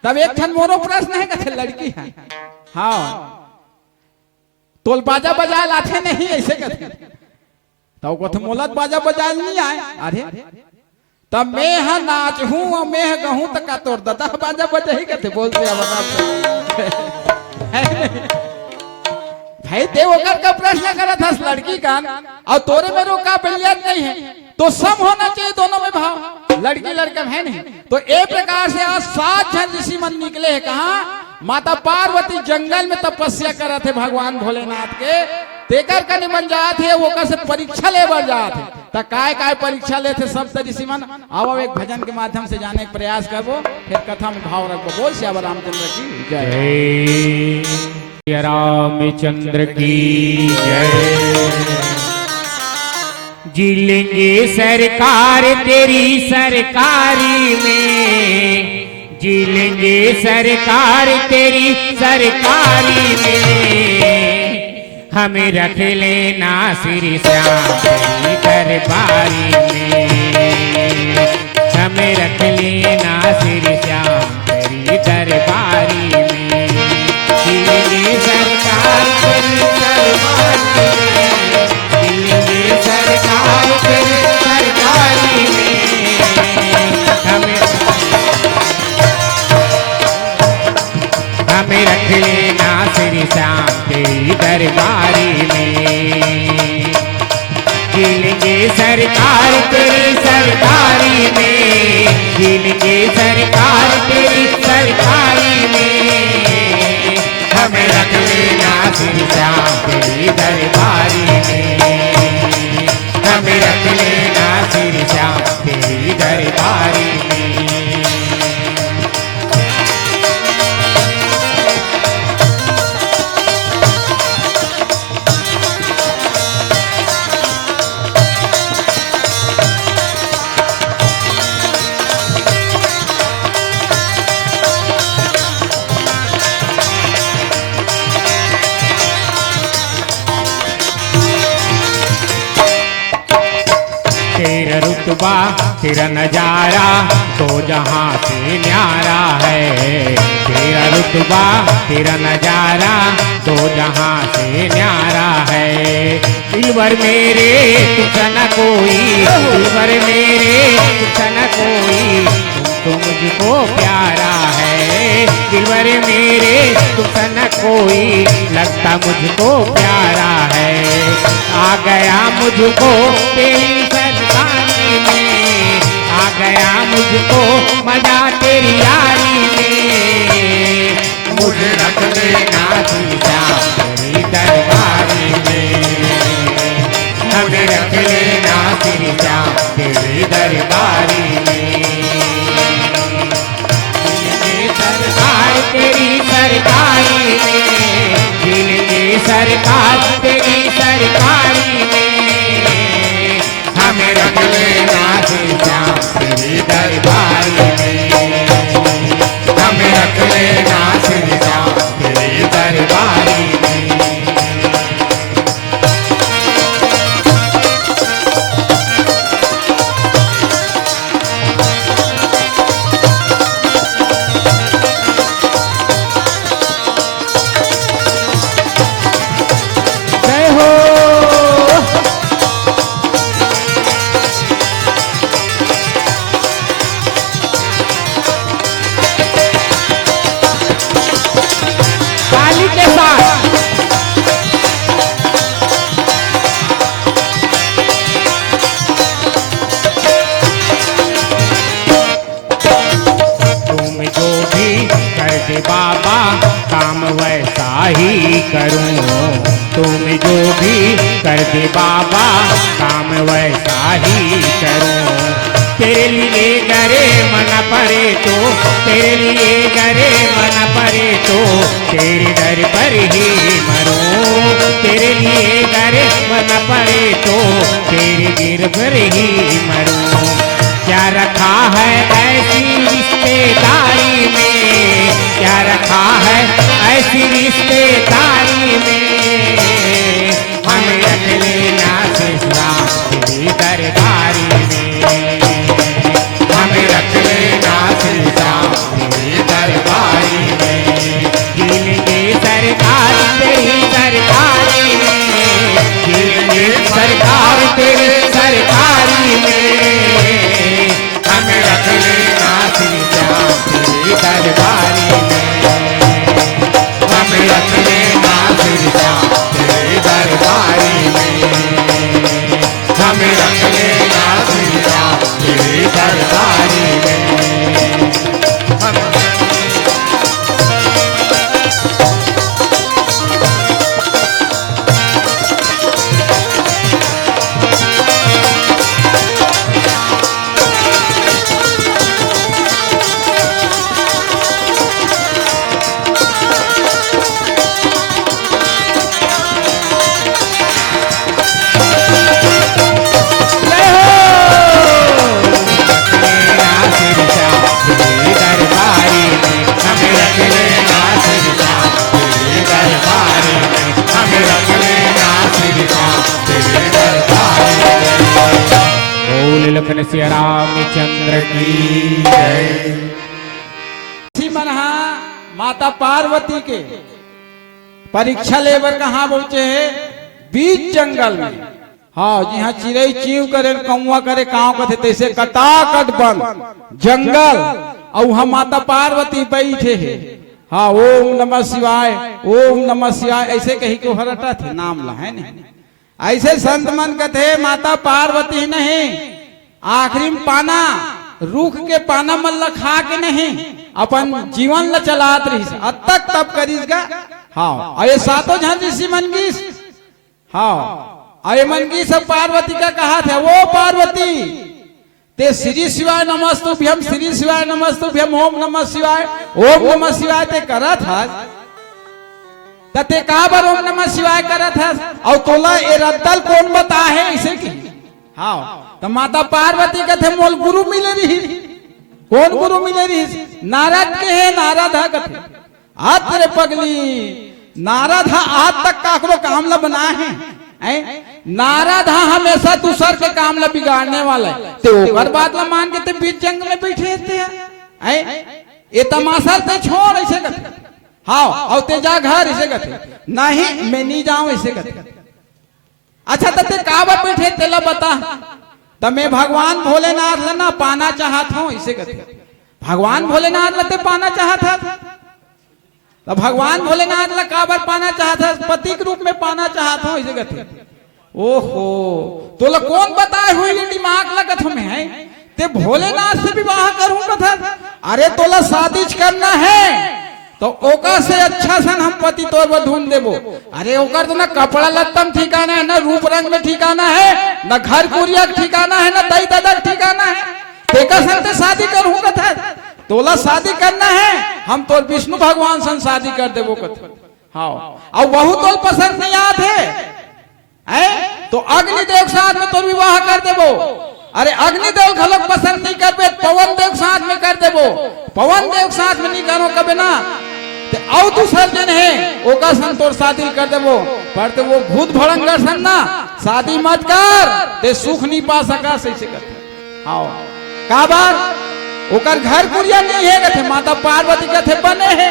तब एक ठन मोरो प्रश्न है कहते लड़की है, हाँ तोल बाजा बजा लाते नहीं ऐसे कहते, तब को मोलत बाजा बजा नहीं आए, अरे तब मैं हा नाच हूँ और मैं गहूँ तक का तोड़ दादा बाजा बजा ही कहते बोलते भाई देव का प्रश्न करा था लड़की का, और तोरे में रोका बिलियत नहीं है तो सम होना चाहिए दोनों में भाव, लड़की लड़का है नहीं। तो एक प्रकार से आज 7 जन ऋषि मन निकले हैं, कहा माता पार्वती जंगल में तपस्या करा थे भगवान भोलेनाथ के, तेकर कने बन जाते है वो से परीक्षा ले बढ़ जाते, तो काय परीक्षा लेते सब ऋषि मन। आओ एक भजन के माध्यम से जाने का प्रयास करबो, फिर कथा में भाव रखबो। बोल श्याम रामचंद्र की जय, जय रामचंद्र की जय। जी लेंगे सरकार तेरी सरकारी में, जी लेंगे सरकार तेरी सरकारी में, हमें रख लेना श्री श्याम तेरी दरबारी में, हमें रख लेना श्री श्याम तेरी दरबारी में, जी लेंगे सरकार तेरी सरकारी में, जी लेंगे सरकार तेरी सरकारी में, हमें रख लेना श्री श्याम तेरी दरबारी में, झीलेंगे सरकार तेरी सरकारी में, झीलेंगे सरकार तेरी सरकारी में, हमें रख लेना श्री श्याम तेरी दरबारी में, हमें रख लेना श्री श्याम तेरी दरबारी में। तेरा रुतबा तेरा नजारा तो जहाँ से न्यारा है, तेरा रुतबा तेरा नजारा तो जहाँ से न्यारा है, दिलबर मेरे तुझ न कोई, दिलबर मेरे तुझ न कोई, तुम तो मुझको प्यारा है, दिलबर मेरे तुझ न कोई, लगता मुझको प्यारा है, आ गया मुझको तेरी सरकारी में, आ गया मुझको मजा तेरी यारी में, मुझे रख लेना श्री श्याम तेरी दरबारी में, हमें रख लेना श्री श्याम तेरी दरबारी में। सरकार तेरी सरकारी में, जिनकी सरकार तेरी सरकारी में, हमें रख लेना श्री श्याम तेरी दरबारी में। हमें रख लेना श्री श्याम तेरी दरबारी में। जय हो। ताली के साथ तुम जो भी कर दे बाबा काम वैसा ही करूं। तुम जो भी कर दे बाबा काम वैसा ही करूं। तेरे लिए करे मन परे तो, तेरे लिए करे मन परे तो, तेरे दर पर ही मरूं। तेरे लिए करे मन परे तो, तेरे गिर पर ही मरूं। क्या रखा है ऐसी रिश्तेदारी में, क्या रखा है ऐसी रिश्तेदारी में, हमें रख लेना श्याम तेरी दरबारी में। हमें रख लेना श्याम तेरी दरबारी में। जिनकी सरकार तेरी सरकारी में, जिनकी सरकार तेरी सरकारी में, हमें रख लेना श्याम तेरी दरबारी में। हमें रख लेना श्याम तेरी दरबारी में। हमें रख लेना श्याम तेरी दरबारी में। लखन सिया रामचंद्र की जय। मनहा माता पार्वती के परीक्षा लेबर कहाँ पहुंचे है? बीच जंगल में। हाँ, जहाँ चिड़ै चीव करे, कौआ करे, काव कथे, तैसे कटाकट बन जंगल, और वहाँ माता पार्वती बैठे है। हाँ, ओम नमः शिवाय, ओम नमः शिवाय, ऐसे कही को हरटा थे नाम ला है नहीं। ऐसे संत मन कथे माता पार्वती नहीं, आखिरी में पाना रूख के पाना मल्ल खा के नहीं, अपन जीवन ल चलात रही तक तब करीसगा। हाँ, अये सातों जहाँ ऋषि मनगीस। हाँ, अये मनगीस सब पार्वती का कहा था, वो पार्वती ते श्री शिवाय नमस्तुभ्यम, श्री शिवाय नमस्तुभ्यम, ओम नमः शिवाय, ओम नमः शिवाय ते करा था। ते का बार ओम नमः शिवाय करा था, और तोला ये रद्दल कौन बता है इसे की। हाँ, तो माता पार्वती का थे मोल गुरु मिले रही। कौन गुरु मिले रही? नारद के है, नारद है कथे। आज तेरे पगली नारद हा आज तक काकरो काम ला बना है। नारद हा हमेशा दूसर के काम ला बिगाड़ने वाला है। ते ओकर बात ला मान के ते बीच जंगल में बैठे थे। ये तमाशा ते छोड़ ऐसे कथे। हाँ, और ते जा घर ऐसे कथे, नहीं मैं नहीं जाऊं ऐसे कथे। अच्छा ते काबर बैठे तेला बता। तो मैं भगवान भोलेनाथ लना पाना चाहत हूँ इसे कहते। भगवान भोलेनाथ लते पाना चाहत है, तो भगवान भोलेनाथ ला काबर पाना चाहत है? पति के रूप में पाना चाहत हूँ इसे कहते। ओहो, तो ला कौन बताए हुए दिमाग लगत हमें है ते भोलेनाथ से विवाह करूं कथा। अरे तोला शादी करना है तो ओका से अच्छा सन हम पति तोर पर ढूंढ देबो। अरे ओकर तो ना कपड़ा लत्तम ठिकाना है, ना रूप रंग में ठिकाना है, ना घर कुरिया ठिकाना है, ना दई दादा ठिकाना है। तेका सन ते शादी करूँ कथा, तोला शादी करना है, हम तो विष्णु भगवान सन शादी कर देबो कथा। हाँ, और वहू तो पसंद नहीं आते है तो अग्निदेव साथ में तो विवाह कर देबो। अरे अग्निदेव घलोक पसंद नहीं करबे, पवन देव साथ में कर देबो। पवन देव साथ में नहीं करो कबे ना ते और दूसर जन है ओका सन तोर शादी कर देबो। पर ते वो भूत भड़ंगर सन ना शादी मत कर, ते सुख नहीं पा सका सही से करते। हाँ का बात ओकर घर कुरिया नहीं है कथे, माता पार्वती कथे बने है।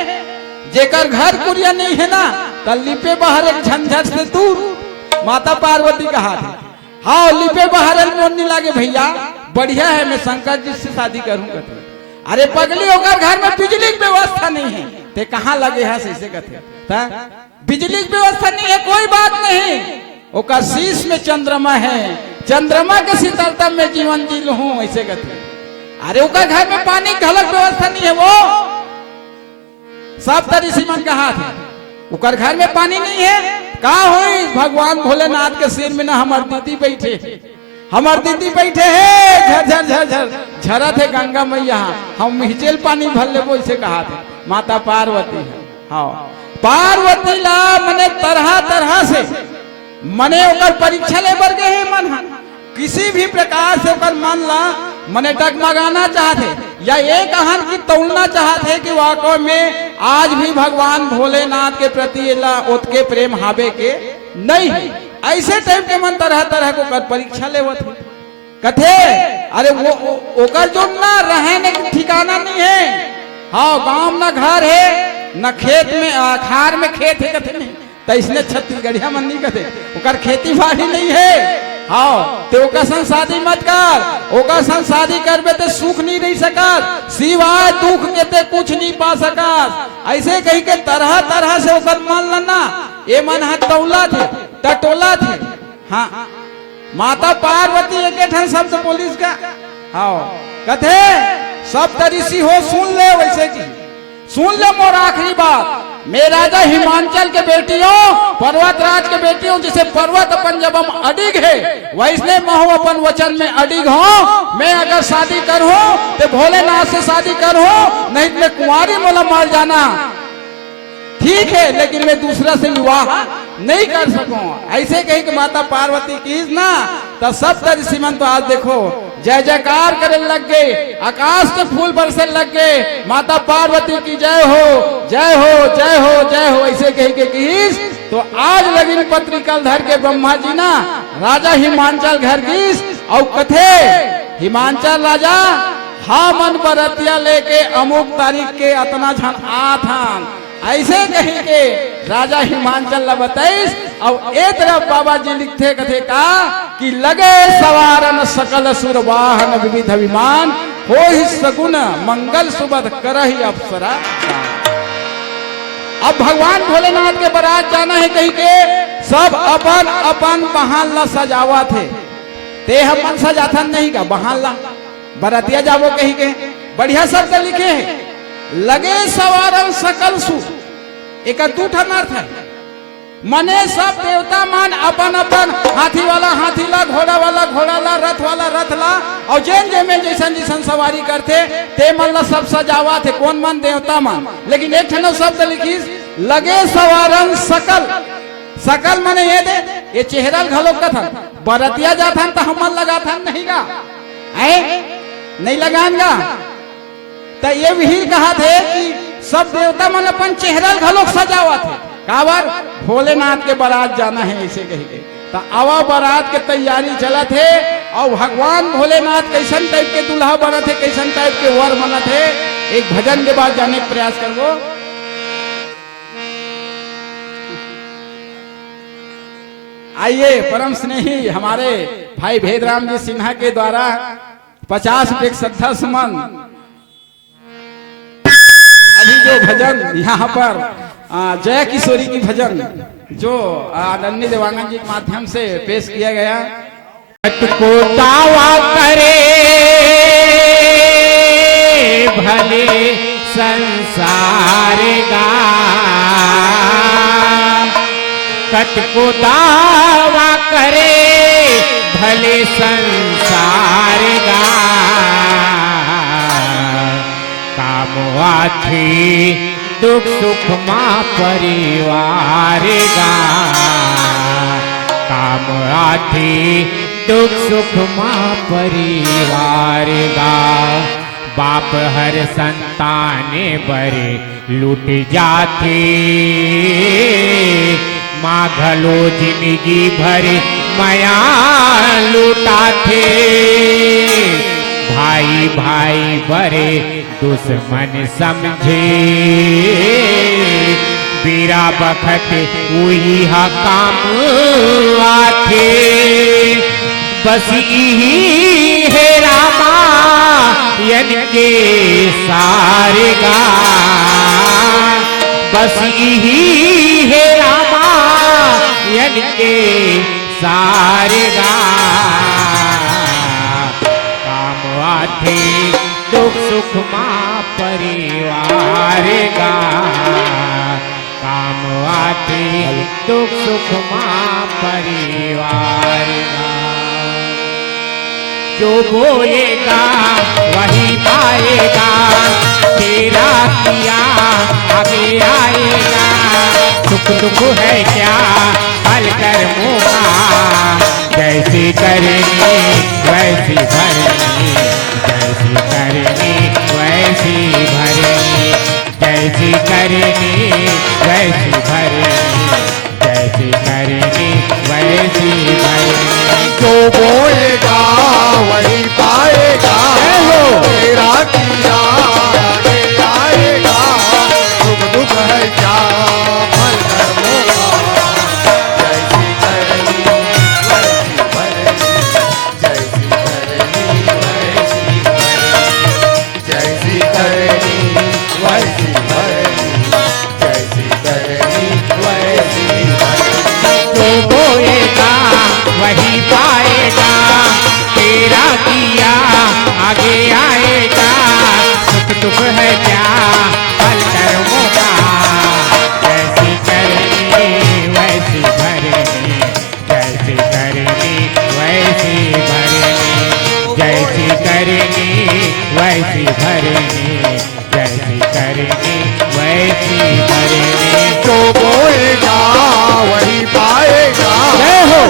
जेकर घर कुरिया नहीं है ना त लिपे बाहर एक झंझट से दूर माता पार्वती का हाथ है। हाँ लिपे बाहर मोन नहीं लागे भैया, बढ़िया है मैं शंकर जी से शादी करूँ कथे। अरे पगली होकर घर में बिजली की व्यवस्था नहीं है, ते कहाँ लगे है ऐसे कथे। बिजली की व्यवस्था नहीं है कोई बात नहीं, ओकर शीश में चंद्रमा है, चंद्रमा के शीतलता में जीवन जी लूं ऐसे कथे। अरे ओकर घर में पानी की घलक व्यवस्था नहीं है, वो सब तरी सीमन का हाथ है। ओकर घर में पानी नहीं है, का हुई भगवान भोलेनाथ के सिर में ना हमार दीदी बैठे, हमार दीदी बैठे है झर झर झर झर झरत है गंगा मैया, हम हिचेल पानी भर ले वो इसे कहा थे। माता पार्वती है। हाँ पार्वती ला मने तरह तरह से मने ओकर परीक्षा ले बर गए मन, किसी भी प्रकार से ओकर मन ला मने डगमगाना चाहते या ये कहान की तोड़ना चाहते कि वाकई में आज भी भगवान भोलेनाथ के प्रति उतके प्रेम हावे के नहीं है। ऐसे टाइप के मन तरह तरह को कर परीक्षा लेवत कथे। अरे वो ओकर जो ना रहने का ठिकाना नहीं है। हाँ गांव ना घर है ना खेत में खार में खेत है कथे नहीं, तो इसने छत्तीसगढ़िया मन नहीं कथे ओकर खेती बाड़ी नहीं है। हाँ तो ओका सन शादी मत कर, ओका सन शादी करबे तो सुख नहीं रह सकत, सिवाय दुख के ते कुछ नहीं पा सकत। ऐसे कही के तरह तरह से ओकर मन लना ये मन हाथ तौला थे टटोला थे। हाँ माता पार्वती एक ठन शब्द पुलिस का हाँ कथे सब तरीसी हो सुन ले, वैसे की सुन ले मोर आखिरी बात। मैं राजा हिमांचल के बेटियों पर्वतराज के बेटियों, जिसे पर्वत अपन जब हम अडिग है वैसने महु अपन वचन में अडिग हो। मैं अगर शादी करूं तो भोलेनाथ से शादी करूं, नहीं तो मैं कुंवारी मोला मर जाना ठीक है, लेकिन मैं दूसरा से विवाह नहीं कर सकूं। ऐसे कही कि माता पार्वती की ना तो सब तरह सीमंत आज देखो जय जयकार करे लग गए, आकाश से फूल बरसे लग गए, माता पार्वती की जय हो जय हो जय हो जय हो ऐसे कही के कीस। तो आज लगिन पत्रिकल धर के ब्रह्मा जी ना राजा हिमांचल घर कीस और कथे हिमांचल राजा हा मन बरतिया लेके अमुक तारीख के अतना झन आथान ऐसे कही के राजा हिमांचल बताइस। और एक तरफ बाबा जी लिखते कथे का कि लगे सवारन सकल सुर वाहन विविध विमान, हो ही सगुन मंगल सुबद करहि अप्सरा। अब भगवान भोलेनाथ के बारात जाना है कही के सब अपन अपन बहान सजावा थे, ते हम मन सजाथन नहीं का बहान ला बरातिया जावो कही के बढ़िया शब्द लिखे है। लगे सवारन सकल सुर एक दूठन अर्थ है, मने सब देवता मान अपन अपन हाथी वाला हाथी ला, घोड़ा वाला घोड़ा ला, रथ वाला रथ ला, और जैन जे में जैसन जैसन सवारी करते ते मन ला सब सजावा थे कौन मन देवता मान। लेकिन एक ठनो शब्द लिखी लगे सवारन सकल, सकल मने ये दे ये चेहरा घलोक का था बरतिया जाथन तो हम लगा था नहीं गा नहीं लगाएगा। तो ये भी कहा थे कि सब देवता मन अपन चेहरा घलोक सजावा थे काबर भोलेनाथ के बारात जाना है ऐसे कही के। तो आवा बारात के तैयारी चला थे और भगवान भोलेनाथ कैसन टाइप के दूल्हा बना थे, कैसन टाइप के वर बना थे, एक भजन के बाद जाने का प्रयास करो। आइए परम स्नेही हमारे भाई भेदराम जी सिन्हा के द्वारा 50 रुपए श्रद्धा सुमन अभी जो भजन यहाँ पर जय किशोरी की भजन जो आदरणीय देवांगन जी के माध्यम से पेश किया गया। को दावा करे भले संसार गा बखत को दावा करे भले संसार गा काम आथी दुख सुख माँ परिवार गा काम आथी दुख सुख माँ परिवार गा बाप हर संताने बरे लूट जाते माँ घलो जिंदगी भरी माया लूटाते भाई भाई बरे दुश्मन समझे बीरा बखत वही हा काम आथे बस यही है रामा यन के सारे गा बस यही है रामा यन के सारे गा काम आथे दुख सुख माँ परिवार गा काम आथे दुख सुख माँ परिवार गा जो बोएगा वही पाएगा तेरा किया आगे आएगा सुख दुख है क्या फल कर्मों का जैसी करनी वैसी भरनी जैसी करनी वैसी भरनी जैसी करनी वैसी भरनी जैसी करनी वैसी भरनी जो बोएगा वही पाएगा तेरा किया आगे आएगा सुख दुख है क्या फल कर्मों का जैसी करनी वैसी भरनी जैसी करनी वैसी भरनी जैसी करनी वैसी भरनी जैसी करनी वैसी भरनी जो बोएगा वही पाएगा तेरा किया आगे आएगा सुख दुख है क्या फल कर्मों का जैसी करनी वैसी भरनी जैसी करनी वैसी भरनी जैसी करनी वैसी भरनी जैसी करनी वैसी भरनी जो बोएगा वही पाएगा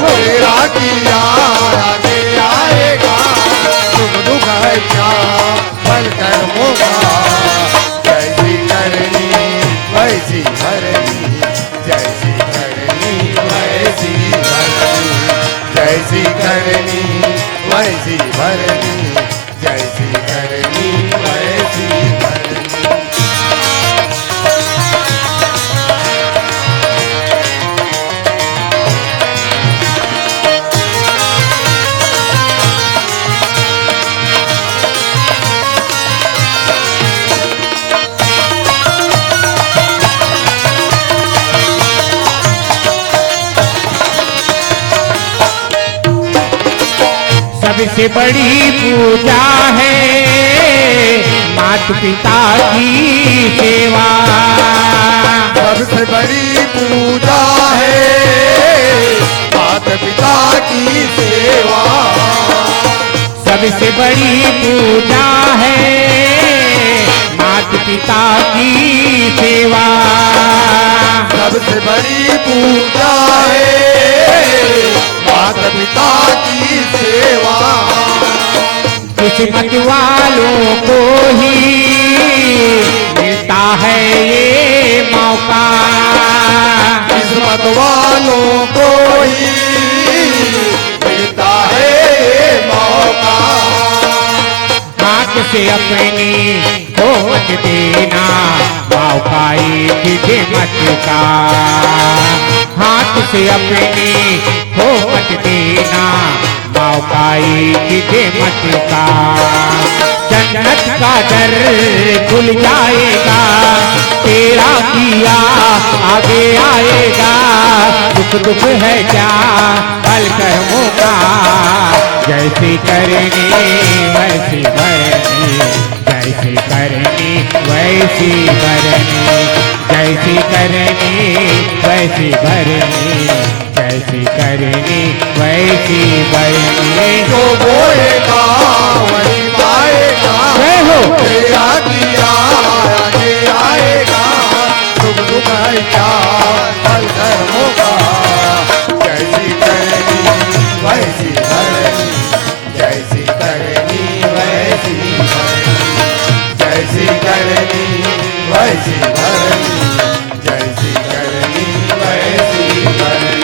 तेरा किया आगे आएगा सुख दुख है क्या फल कर्मों का जैसी करनी वैसी भरनी जैसी करनी वैसी भरनी जैसी करनी वैसी भरनी जैसी करनी वैसी भरनी सबसे बड़ी पूजा है माता पिता की सेवा सबसे बड़ी पूजा है माता पिता की सेवा सबसे बड़ी पूजा है माता पिता की सेवा सबसे बड़ी पूजा है माता पिता की सेवा किस्मत वालों को ही मिलता है ये मौका किस्मत वालों को ही मिलता है ये मौका हाथ से अपनी हो मत देना मौका एक मत का हाथ से अपनी हो मत देना मौका एक मत का जन्नत का दर खुल जाएगा तेरा किया आगे आएगा दुख दुख है क्या फल कर्मों का जैसी करनी वैसी भरनी जैसी करनी वैसी वैसी भरनी, जैसी करनी वैसी भरनी, जैसी करनी वैसी भरनी। जो बोएगा वही पाएगा, जय हो। तेरा दिया आगे आएगा, सुख दुख है क्या फल कर्मों का। जैसी करनी वैसी भरनी, जैसी करनी वैसी भरनी, जैसी करनी वैसी भरनी, जैसी करनी वैसी भरनी।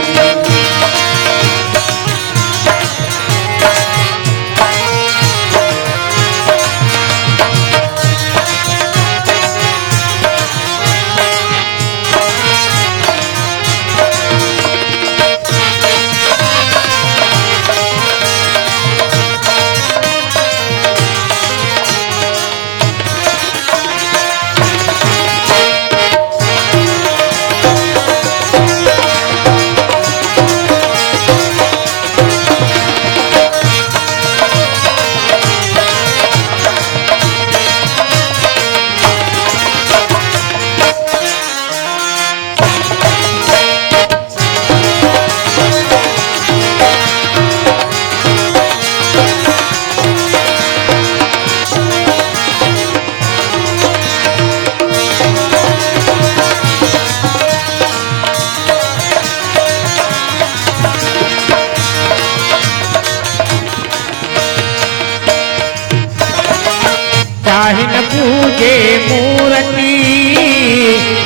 चाहे न पूजे मूर्ति,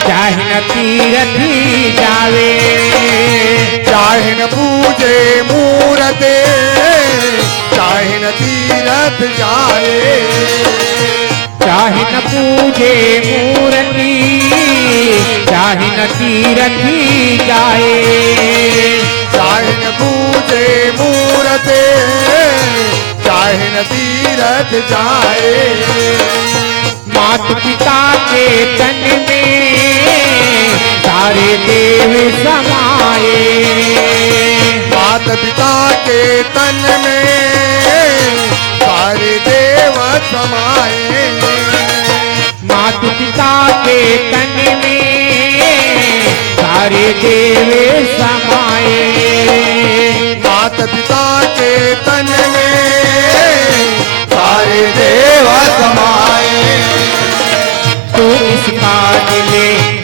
चाहे न तीरथ जावे, चाहे न पूजे मूरते, चाहे न तीरथ जाए। चाहे न पूजे मूर्ति, चाहे न तीरथ जाए। चाहे न पूजे मूरते, चाहे न तीरथ जाए। मात पिता के तन में सारे देव समाए, मात पिता के तन में सारे देव समाए। मात पिता के तन में सारे देव समाए। मात पिता के तन में सारे देव समाए। तू इसका दिल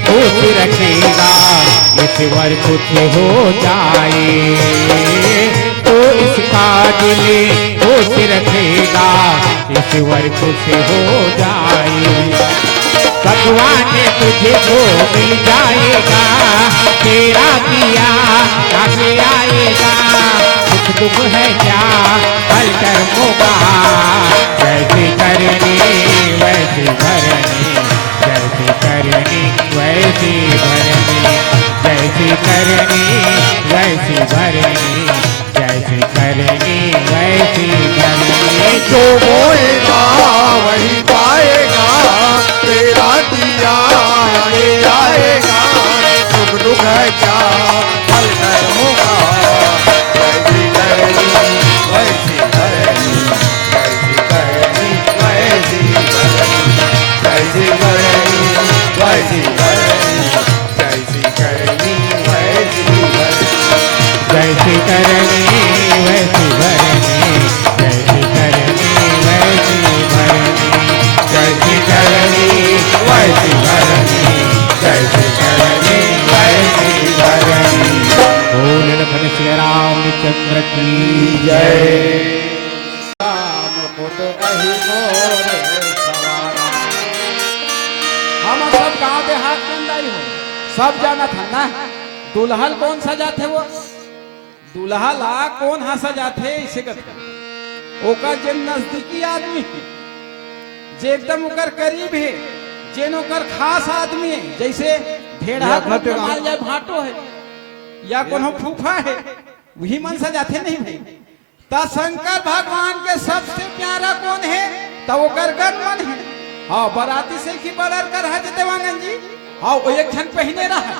खुश रखेगा, ईश्वर कुछ हो जाए। तो इसका दिल खुश रखेगा, ईश्वर खुश हो जाए। भगवान तुझे को मिल जाएगा, तेरा किया आगे आएगा। सुख दुख है क्या फल कर्मों का, जैसी करनी वैसी भरनी, जैसी करनी वैसी भरनी, जैसी करनी वैसी भरनी, जैसी करनी वैसी भरनी। जो बोएगा वही पाएगा, तेरा दिया आगे आएगा। सुख दुख है क्या फल कर्मों का। जैसी करनी वैसी भरनी, जैसी करनी वैसी भरनी, जैसी करनी वैसी भरनी, जैसी करनी वैसी भरनी। जैसी करनी वैसी भरनी, जैसी करनी वैसी भरनी, जैसी करनी वैसी भरनी, जैसी करनी वैसी भरनी। बोल लखन श्री रामचंद्र की जय। हम सब गांव देहात के अंदर ही हो, सब जाना था ना। दुल्हन कौन सजाते वो, दुल्हा ला कौन हा सजाते इसे कहते। ओकर जे नजदीकी आदमी है, जे एकदम ओकर करीब है, जेन ओकर खास आदमी है, जैसे ढेढ़ा माल जाए भाटो है या कोनो फूफा है, वही मन सजाते नहीं भाई। ता शंकर भगवान के सबसे प्यारा कौन है, तो ओकर गणमन है। हाँ, बराती से की बरर कर है देवांगन जी। हाँ, वो एक क्षण पहने रहा,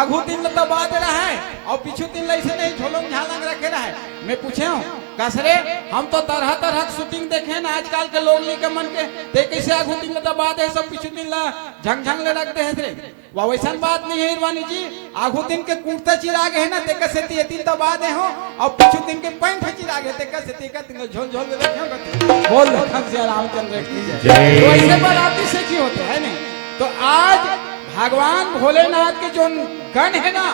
आगू दिन दबा दे रहा है और पीछू दिन ऐसे नहीं झोलंग झालंग रखे रहा है। मैं पूछे हूँ कसरे हम तो तरह तरह की शूटिंग देखे ना आजकल के लोग ली के मन के ते कैसे आगू दिन में दबा दे सब पीछे दिन ला झंग झंग ले रखते हैं रे वो वैसा बात नहीं है हिरवानी जी आगू दिन के कुर्ता चिराग है ना ते कैसे तीन दबा दे हो और पीछे दिन के पैंट चिराग है ते कैसे तीका तीन झोल झोल ले रखे हो बोल रखम से रामचंद्र की जय तो ऐसे बाराती से की होते है नहीं तो आज भगवान भोलेनाथ के जो गण है ना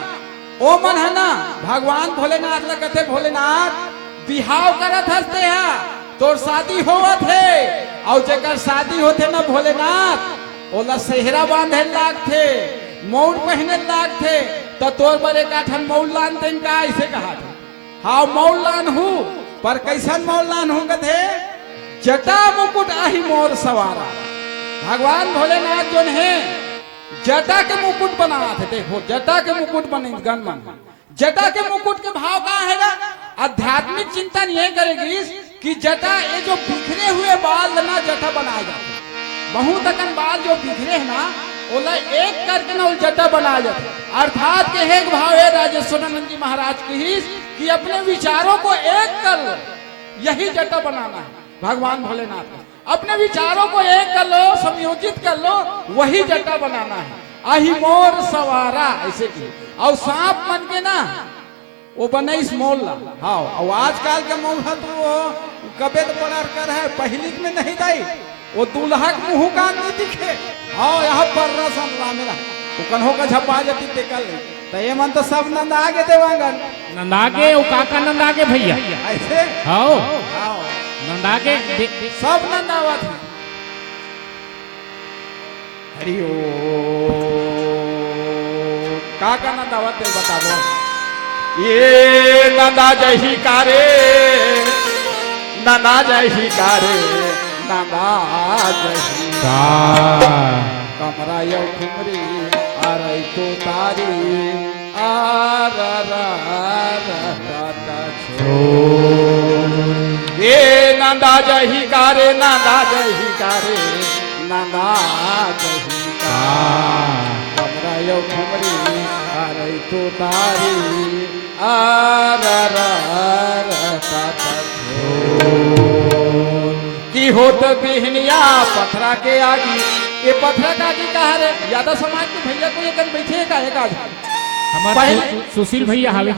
ओ मन है ना भगवान भोलेनाथ ल कहते भोलेनाथ बिहाव करत हंसते हैं तोर शादी होवत है और जगह शादी होते ना भोलेनाथ ओला सेहरा बांधे लाग थे मौन पहने लाग थे तो तोर बड़े काठन मौल लान तेन का ऐसे कहा था हाँ मौल लान हूँ पर कैसन मौल लान हूँ कथे जटा मुकुट आही मोर सवारा भगवान भोलेनाथ जो है जटा के मुकुट बना थे देखो जटा के मुकुट बने गणमन जटा के मुकुट के भाव का है ना आध्यात्मिक चिंतन ये करेगी कि जटा ये जो बिखरे हुए बाल ना जटा बनाया जाता है बहुत अकन बाल जो बिखरे है ना ओला एक करके ना जटा बनाया जाता है अर्थात के एक भाव है राजेश्वरानंद जी महाराज की ही कि अपने विचारों को एक कर लो यही जटा बनाना है भगवान भोलेनाथ का अपने विचारों को एक कर लो संयोजित कर लो वही जटा बनाना है आही मोर सवारा ऐसे की और सांप मन के ना वो बने इस मोल ला हाँ और आजकल के मोल है तो वो कबेद पड़र कर है पहली में नहीं दाई वो दूल्हा के मुंह का नहीं दिखे हाँ यहाँ पर रसन मेरा वो कन्हो का झपा जाती देखल तो ये मन तो सब नंद आगे देवांगन नंदागे वो काका नंदागे भैया ऐसे हाँ हाँ नंदागे सब नंदावत है हरि ओ काका नंदावत है बताओ ये नंदा जही कारे नंदा जही कारे नंदा जही कमरा यो खुमरी आरई तो तारी आर ये नंदा जही कारे नंदा जही कारे नंदा जही कमरा यो खुमरी आरई तो तारी आर की होत बिहनिया पथरा के आगी ये पथरा का आगे कहा रे यादव समाज के भैया को एक बैठे का एक आज हमारे सुशील भैया हावे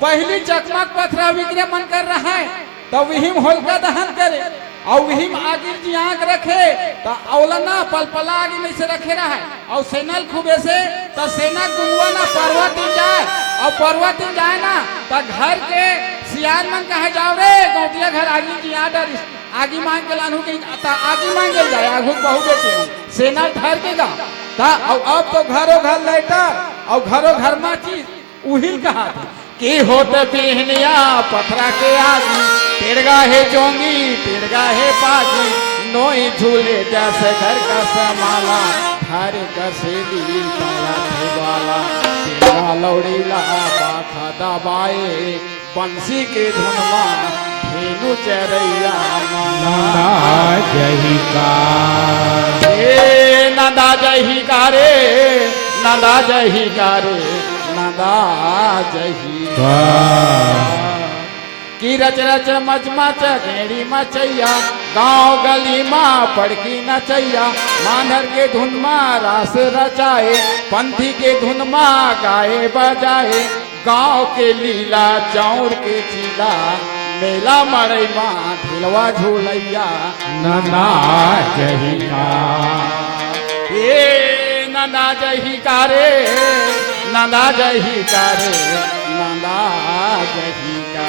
पहली चकमक पथरा विक्रय मन कर रहा है तो वही होलिका दहन करे और वही आगे जी आग रखे तो औलना पलपला आगे में से रखे रहा है और सेनल खूबे से तो सेना गुंगवा ना पर्वत जाए और पर्वत जाए ना तो घर के सियान मन कहे जाओ रे गौटिया घर आगे जी आ डर आगे मांग के लानू के आगे मांगे जाए आगू बहु बेटी सेना ठहर के गा ता अब तो घरों घर लेटर और घरों घर में चीज उहिल कहा था की होत बिहनिया पथरा के आगी तिरगा है जोंगी तिरगा है पागी नोई झूले जैसे घर का समाला घर का सेली काला वाला तिरगा लौड़ीला बाखा दबाए बंसी के धुनमा धेनु चरैया नंदा जही का नंदा जही कारे नंदा जही कारे नंदा जही की रच रच मच मच घेड़ी मचैया गांव गली माँ पड़की नचैया मानर के धुन माँ रास रचाए पंथी के धुन माँ गाए बजाए गांव के लीला चौर के चीला मेला मड़ई माँ ढिलवा झूलैया नंदा जही का ये नंदा जही कारे नंदा जही कारे नंदा जही का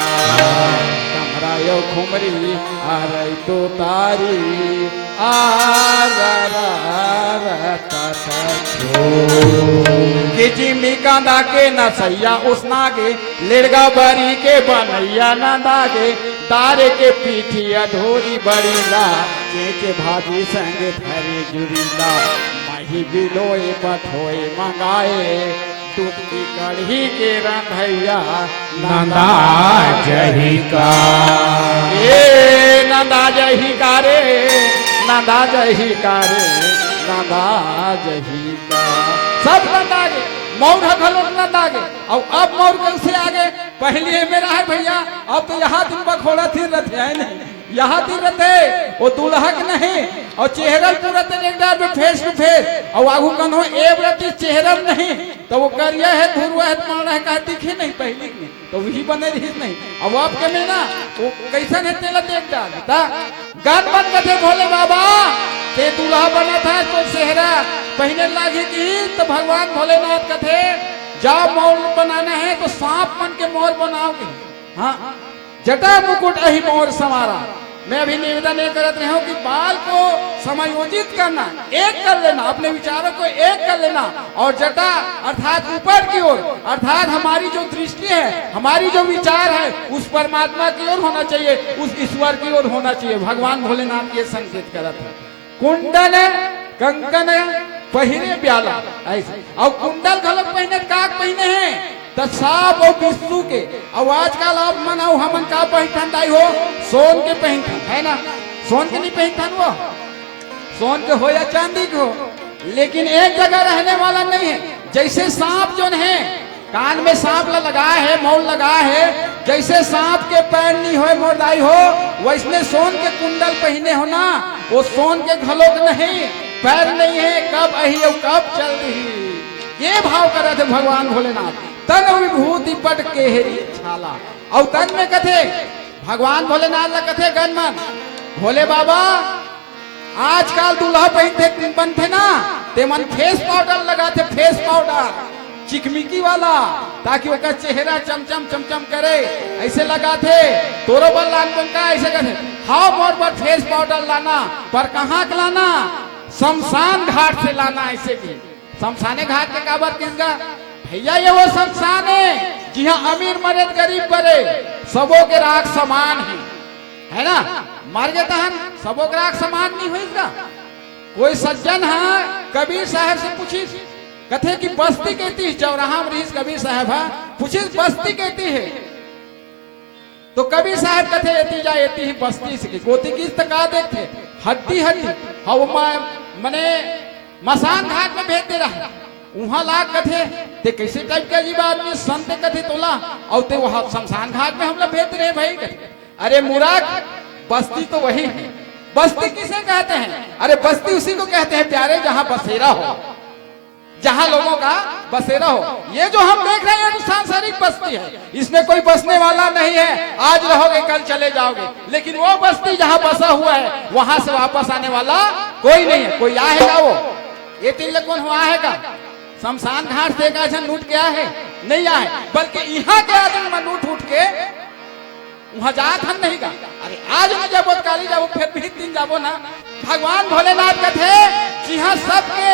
कमरा यो खुमरी आरई तो तारी जिमी कांदा के नसैया उसनागे लिड़गा बरी के बनैया नंदागे तारे के पीठिया ढोरी बड़ीला के भाभी संग धरे जुड़ीला माही बिलोए बठोए मंगाए दूध की कढ़ी के रंधैया नंदा जही का ए नंदा जही का रे नंदा जही का रे नंदा जही का सब नंदा आगे मौर हखलो नंदा आगे और अब मौर कैसे आगे पहले मेरा है भैया, अब तो यहाँ दिन बखोड़ा थिर रहते है नहीं, यहाँ दिन रहते वो दुल्हा के नहीं, और चेहरा पूरा एक में फेस टू फेस, और आगू कन हो एक रति चेहरा नहीं, तो वो करिया है धुरवा है माना है कहा दिखे नहीं पहले में, तो वही बने रही नहीं। अब आपके में ना वो कैसा है तेला देख डाल बता गान बन कथे भोले बाबा ते दूल्हा बना था तो चेहरा पहने लागी की, तो भगवान भोलेनाथ कथे जाओ मोर बनाना है तो सांप मन के मोर बनाओगे, हाँ जटा मुकुट अही मोर समारा। मैं अभी निवेदन ये करते रहा हूँ कि बाल को समायोजित करना, एक कर लेना, अपने विचारों को एक कर लेना, और जटा अर्थात ऊपर की ओर, अर्थात हमारी जो दृष्टि है, हमारी जो विचार है उस परमात्मा की ओर होना चाहिए, उस ईश्वर की ओर होना चाहिए। भगवान भोलेनाथ ये संकेत करते हैं। कुंडल कंकन पहिरे ब्याला ऐसे, और कुंडल गलत पहने काक पहने हैं तो साप और विष्णु के, और आजकल आप मनाओ हमन का पहचान दाई हो सोन के पहचान है ना, सोन के नहीं पहचान वो सोन के हो या चांदी के हो, लेकिन एक जगह रहने वाला नहीं है। जैसे सांप जो है कान में सांप लगा है, मौल लगा है, जैसे सांप के पैर नहीं हो मोरदाई हो, वैसने सोन के कुंडल पहने हो ना, वो सोन के घलोक नहीं, पैर नहीं है, कब अही और कब चल रही, ये भाव कर रहे थे भगवान भोलेनाथ। तन विभूति पट केहरी छाला, और तन में कथे भगवान भोलेनाथ का कथे गणमन भोले बाबा आजकल दूल्हा पहनते बनते ना, ते मन फेस पाउडर लगाते, फेस पाउडर चिकमिकी वाला, ताकि उसका चेहरा चमचम चमचम करे, ऐसे लगाते। तोरो बल लान बनका ऐसे करे, हाँ मोर पर फेस पाउडर लाना, पर कहाँ के लाना, शमशान घाट से लाना। ऐसे की शमशाने घाट के काबर किसका भैया, ये वो शमशान है जहाँ अमीर मरे गरीब मरे सबों के राख समान है ना, मर गए तहन सबों के राख समान नहीं होगा। कोई सज्जन है कबीर साहब से पूछी कथे की बस्ती कहती, चौराहा में रहीस कबीर साहब है, पूछी बस्ती कहती है, तो कबीर साहब कथे एती जा एती ही बस्ती से गोती की तका देखते हड्डी हड्डी, हाँ मने मसान घाट में भेज दे रहा, वहां ला कथे ते कैसे टाइप का जीव आदमी संत कथे तोला, और ते वहां शमशान घाट में हम लोग भेज रहे भाई कथे। अरे मुराद बस्ती तो वही है, बस्ती किसे कहते हैं, अरे बस्ती उसी को कहते हैं प्यारे जहां बसेरा हो, जहां लोगों का बसेरा हो। ये जो हम देख रहे हैं सांसारिक बस्ती है, इसमें कोई बसने वाला नहीं है, आज रहोगे कल चले जाओगे, लेकिन वो बस्ती जहां बसा हुआ है वहां से वापस आने वाला कोई नहीं है। कोई आएगा वो ये तीन कौन हुआ आएगा, शमशान घाट से एक लूट के आए नहीं आए, बल्कि यहाँ के आदमी में लूट उठ के वहां जात हम नहीं गा। अरे आज न जाबो काली जाबो फिर भी दिन जाबो ना। भगवान भोलेनाथ का थे जहाँ सबके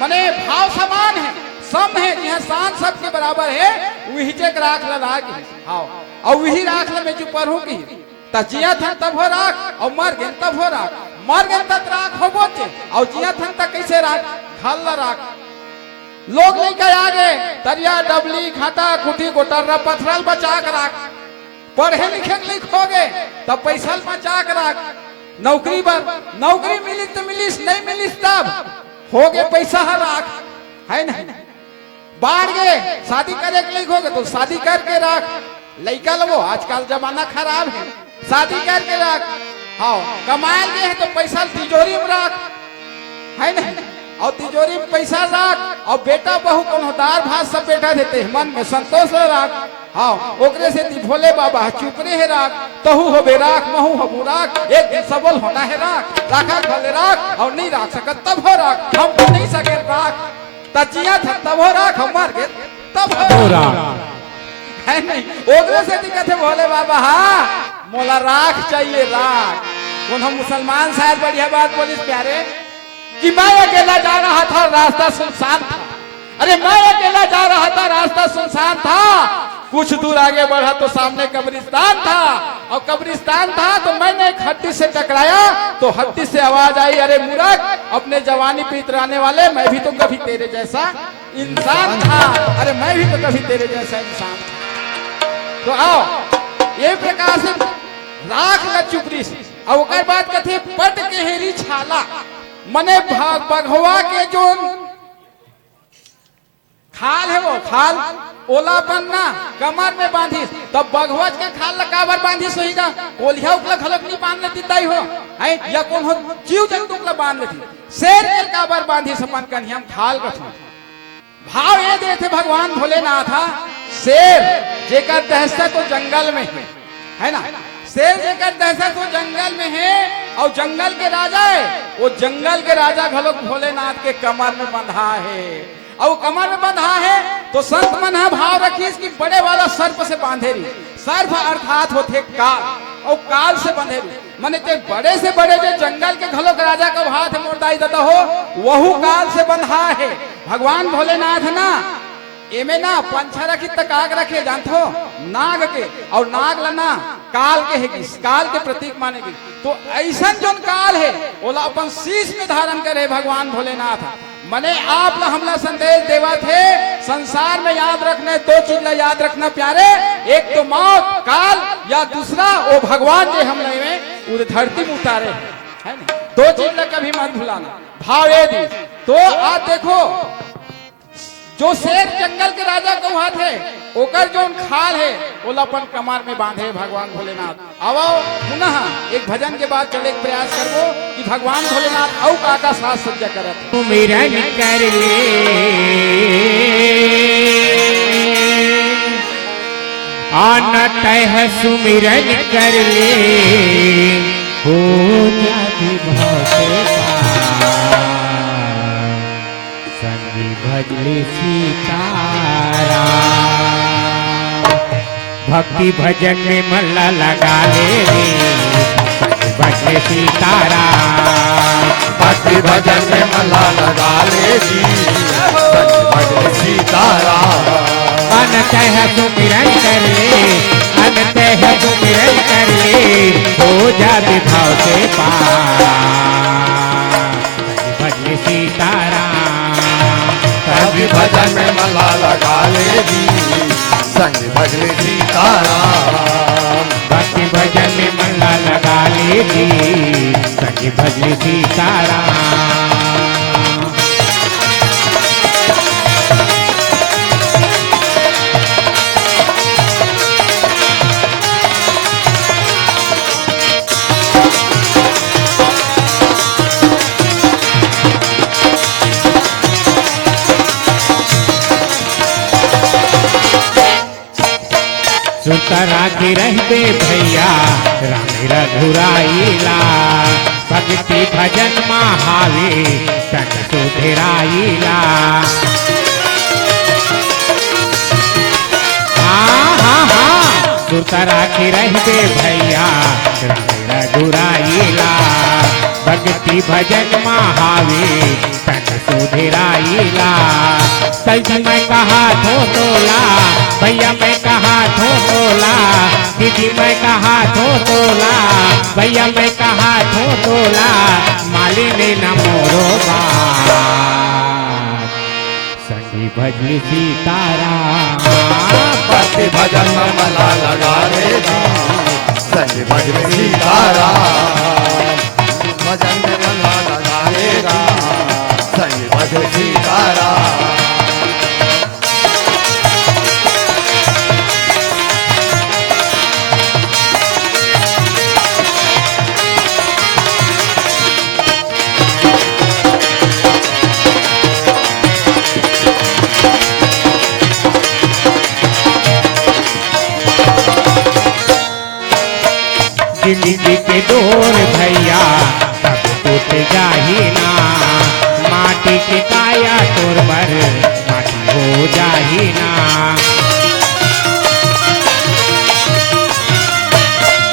मने भाव समान है, सम है, जहाँ शान सबके बराबर है, वही चेक राख लाग हाँ, और वही राख में जो पढ़ू की जिया था तब हो राख, और मर गए तब हो राख, मर गए तब राख हो बोचे, और जिया था तक कैसे राख खल राख। लोग नहीं कह आगे तरिया डबली घाटा कुटी गोटर्रा पथरल बचा कर राख, पढ़े लिखे लिखो गए तब पैसा बचा कर राख, नौकरी पर नौकरी मिली तो मिलिस, नहीं मिलिस तब हो गए पैसा राख, है नहीं। बाढ़ गए शादी करे के लिखो गए तो शादी करके राख, लड़का लो आजकल जमाना खराब है, शादी करके राख, हाँ कमाए गए है तो पैसा तिजोरी में राख, है नहीं, और तिजोरी में पैसा राख, और बेटा बहू को दार भात सब बेटा देते हैं, मन में संतोष राख, हाँ ओकरे से भोले बाबा चुप रहे राख, तहु हो बेराख महू हो राख, एक दिन सबल होना है राख, राखा भले राख, और नहीं राख सकत तब हो राख, हम तो नहीं सके राख, तजिया था तब हो राख, हम मार गए तब हो राख, है नहीं। ओकरे से दिक्कत है भोले बाबा, हाँ मोला राख चाहिए राख। कौन हम मुसलमान शायद बढ़िया बात बोलिस प्यारे कि मैं अकेला जा रहा था रास्ता सुनसान था, अरे मैं अकेला जा रहा था रास्ता सुनसान था, कुछ दूर आगे बढ़ा तो सामने कब्रिस्तान था, और कब्रिस्तान था तो मैंने एक हड्डी से टकराया तो हड्डी से आवाज आई, अरे मूर्ख अपने जवानी पे इतराने वाले, मैं भी तो कभी तेरे जैसा इंसान था, अरे मैं भी तो कभी तेरे जैसा इंसान था। तो आओ ये प्रकार से राख ल चुपरी से, और ओकर बात कथे पट के हेरी छाला, मने बघवा के जो खाल है वो खाल ओलापन ना कमर में बांधी तब बघवज के खाल लकाबर बांधी सोईगा कोलिया उकला खलक नहीं बांध लेती ताई हो है या कौन हो जीव जंतु उकला बांध लेती शेर के काबर बांधी सपन कन्हैया खाल कथो भाव ये दे थे भगवान भोलेनाथ शेर जेकर दहशत तो जंगल में है ना शेर जेकर दहशत तो जंगल में है और जंगल के राजा है वो जंगल के राजा घलोक भोलेनाथ के कमर में बंधा है और कमर में बंधा है तो संत मन भाव रखिए कि बड़े वाला सर्प से बांधे रही सर्प अर्थात होते काल और काल से बंधे रही माने ते बड़े से बड़े जो जंगल के घलोक राजा का हाथ मोड़दाई देता हो वहु काल से बंधा है भगवान भोलेनाथ ना एमे ना पंछा रखी तक आग रखे जानते हो नाग के और नाग लना काल के है काल के प्रतीक मानेगी तो ऐसा जो काल है ओला अपन शीश में धारण करे भगवान भोलेनाथ मने आप ला हमला संदेश देवा थे संसार में याद रखने दो चीज ला याद रखना प्यारे एक तो मौत काल या दूसरा वो भगवान जो हम में धरती में उतारे है ना दो चीज ला कभी मत भुलाना भाव ये दी तो आज देखो जो शेर जंगल के राजा को हाथ है ओकर जो खाल है वो अपन कमर में बांधे भगवान भोलेनाथ अब पुनः एक भजन के बाद चले प्रयास करो कि भगवान भोलेनाथ औ का साथ सज्जा करत सुमिरन कर ले आनत है सुमिरन कर ले हो जाति भाव से पार संगी भजली सीतारा भक्ति भजन में मल्ला लगा ले रे संगी भजली सीतारा भक्ति भजन में मल्ला लगा ले जी संगी भजली सीतारा अनत है सुमिरन कर ले अनत है सुमिरन कर ले हो जाति भाव से पार संगी भजली सीतारा भक्ति भजन में मल्ला लगा ले जी संगी भजली सीतारा भक्ति भजन में मल्ला लगा ले जी संगी भजली सीतारा सुतरा के रहते भैया राम रघुराईला भक्ति भजन महावे तन सुधराईला हाँ सुतरा के रहते भैया राम रघुराईला भक्ति भजन महावे तन सुधराईला तज मैं कहा थो तोला भैया मैं कहा थो तोला दीदी मैं कहा थो तोला भैया मैं कहा थो तोला मालिनी न मोरो बात संगी भजली सीतारा भक्ति भजन में मल्ला लगा ले जी संगी भजली सीतारा भजन में मल्ला लगा लेगा संगी भजली सीतारा जिंदगी के डोर भैया तब टूट जाही ना माटी की काया तोर पर माटी हो जाही ना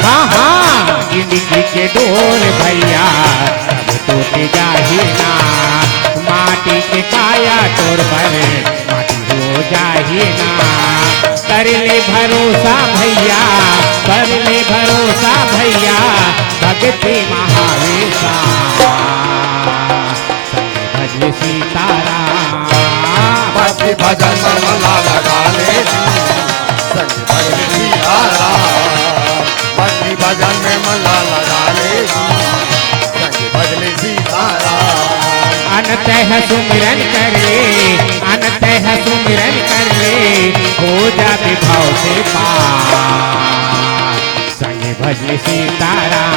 हाँ जिंदगी के डोर भैया तब टूट जाही ना माटी की काया तोर पर माटी हो जाही ना कर ले भरोसा भैया कर ले भरोसा भैया भक्ति महावेशा संगी भजली सीतारा भक्ति भजन में मल्ला लगा ले जी संगी भजली सीतारा भक्ति भजन में मल्ला लगा ले जी संगी भजली सीतारा अनत है सुमिरन कर ले अनत है सुमिरन जा विभाव से पार संग भजन सीताराम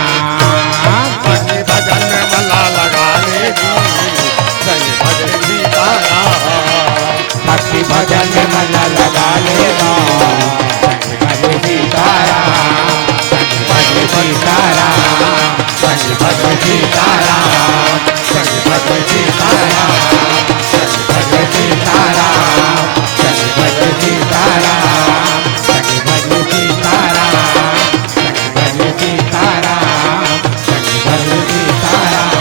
भक्ति भजन में मला लगा लेगी संग भजन सीताराम भक्ति भजन में मन लगा लेगा संग भजन सीताराम संग भजन सीताराम संग भजन सीताराम संग भजन सीताराम संग भजन सीताराम संग भजन सीताराम संग भजन सीताराम संग भजन सीताराम संग भजन सीताराम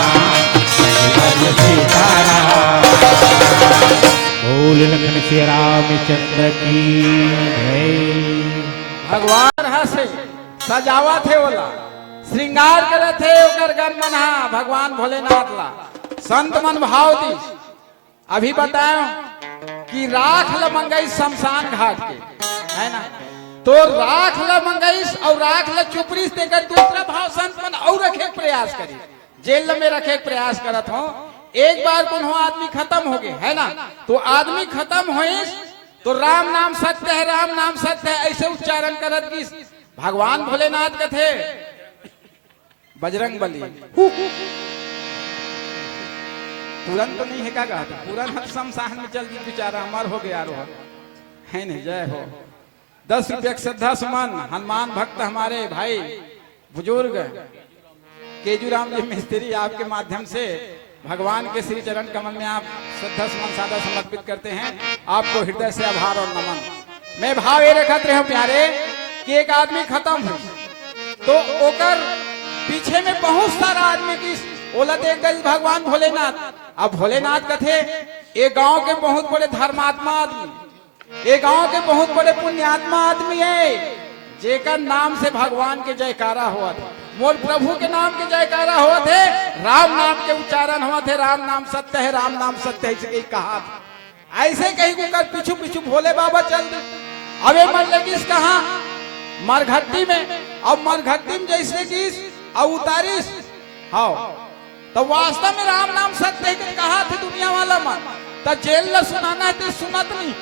संग भजन सीताराम बोल लखन श्री रामचंद्र की जय। भगवान हसे सजावा थे ओला श्रृंगार करे थे ओकर गन मनहा भगवान भोलेनाथ ला संत मन भाव दी। अभी बतायो कि राख ल मंगई शमशान घाट के है ना, तो राख ल मंगई और राख ल चुपड़ी से कर दूसरा भाव संत मन और रखे प्रयास करी जेल में रखे प्रयास करत हो। एक बार कोनो आदमी खत्म हो गए है ना, तो आदमी खत्म होए तो राम नाम सत्य है, राम नाम सत्य है ऐसे उच्चारण करत की भगवान भोलेनाथ के थे बजरंग बली तुरंत तो नहीं है, क्या कहते तुरंत शमशान में चल दी बेचारा अमर हो गया रो है नहीं। जय हो 10 रुपये श्रद्धा सुमन हनुमान भक्त हमारे भाई बुजुर्ग केजूराम जी मिस्त्री आपके माध्यम से भगवान के श्री चरण कमल में आप श्रद्धा सुमन सादा समर्पित करते हैं। आपको हृदय से आभार और नमन। मैं भाव ये रखत रहे प्यारे कि एक आदमी खत्म हो तो ओकर पीछे में बहुत सारा आदमी की ओला देख गई भगवान भोलेनाथ। अब भोलेनाथ कथे एक गांव के बहुत बड़े धर्मात्मा आदमी, एक गांव के बहुत बड़े पुण्यात्मा आदमी है जेकर नाम से भगवान के जयकारा हुआ था, मोर प्रभु के नाम के जयकारा हुआ थे, राम नाम के उच्चारण हुआ थे, राम नाम सत्य है, राम नाम सत्य है ऐसे कहीं कहा था। ऐसे कहीं को कर पीछू पीछू भोले बाबा चल दी। अबे मन लगी कहा मरघट्टी में, अब मरघट्टी में जैसे कि अब उतारिस हाँ तो वास्तव में राम नाम सत्य है कहा थे दुनिया वाला मन तो जेल ला सुनाना है तो सुनत नहीं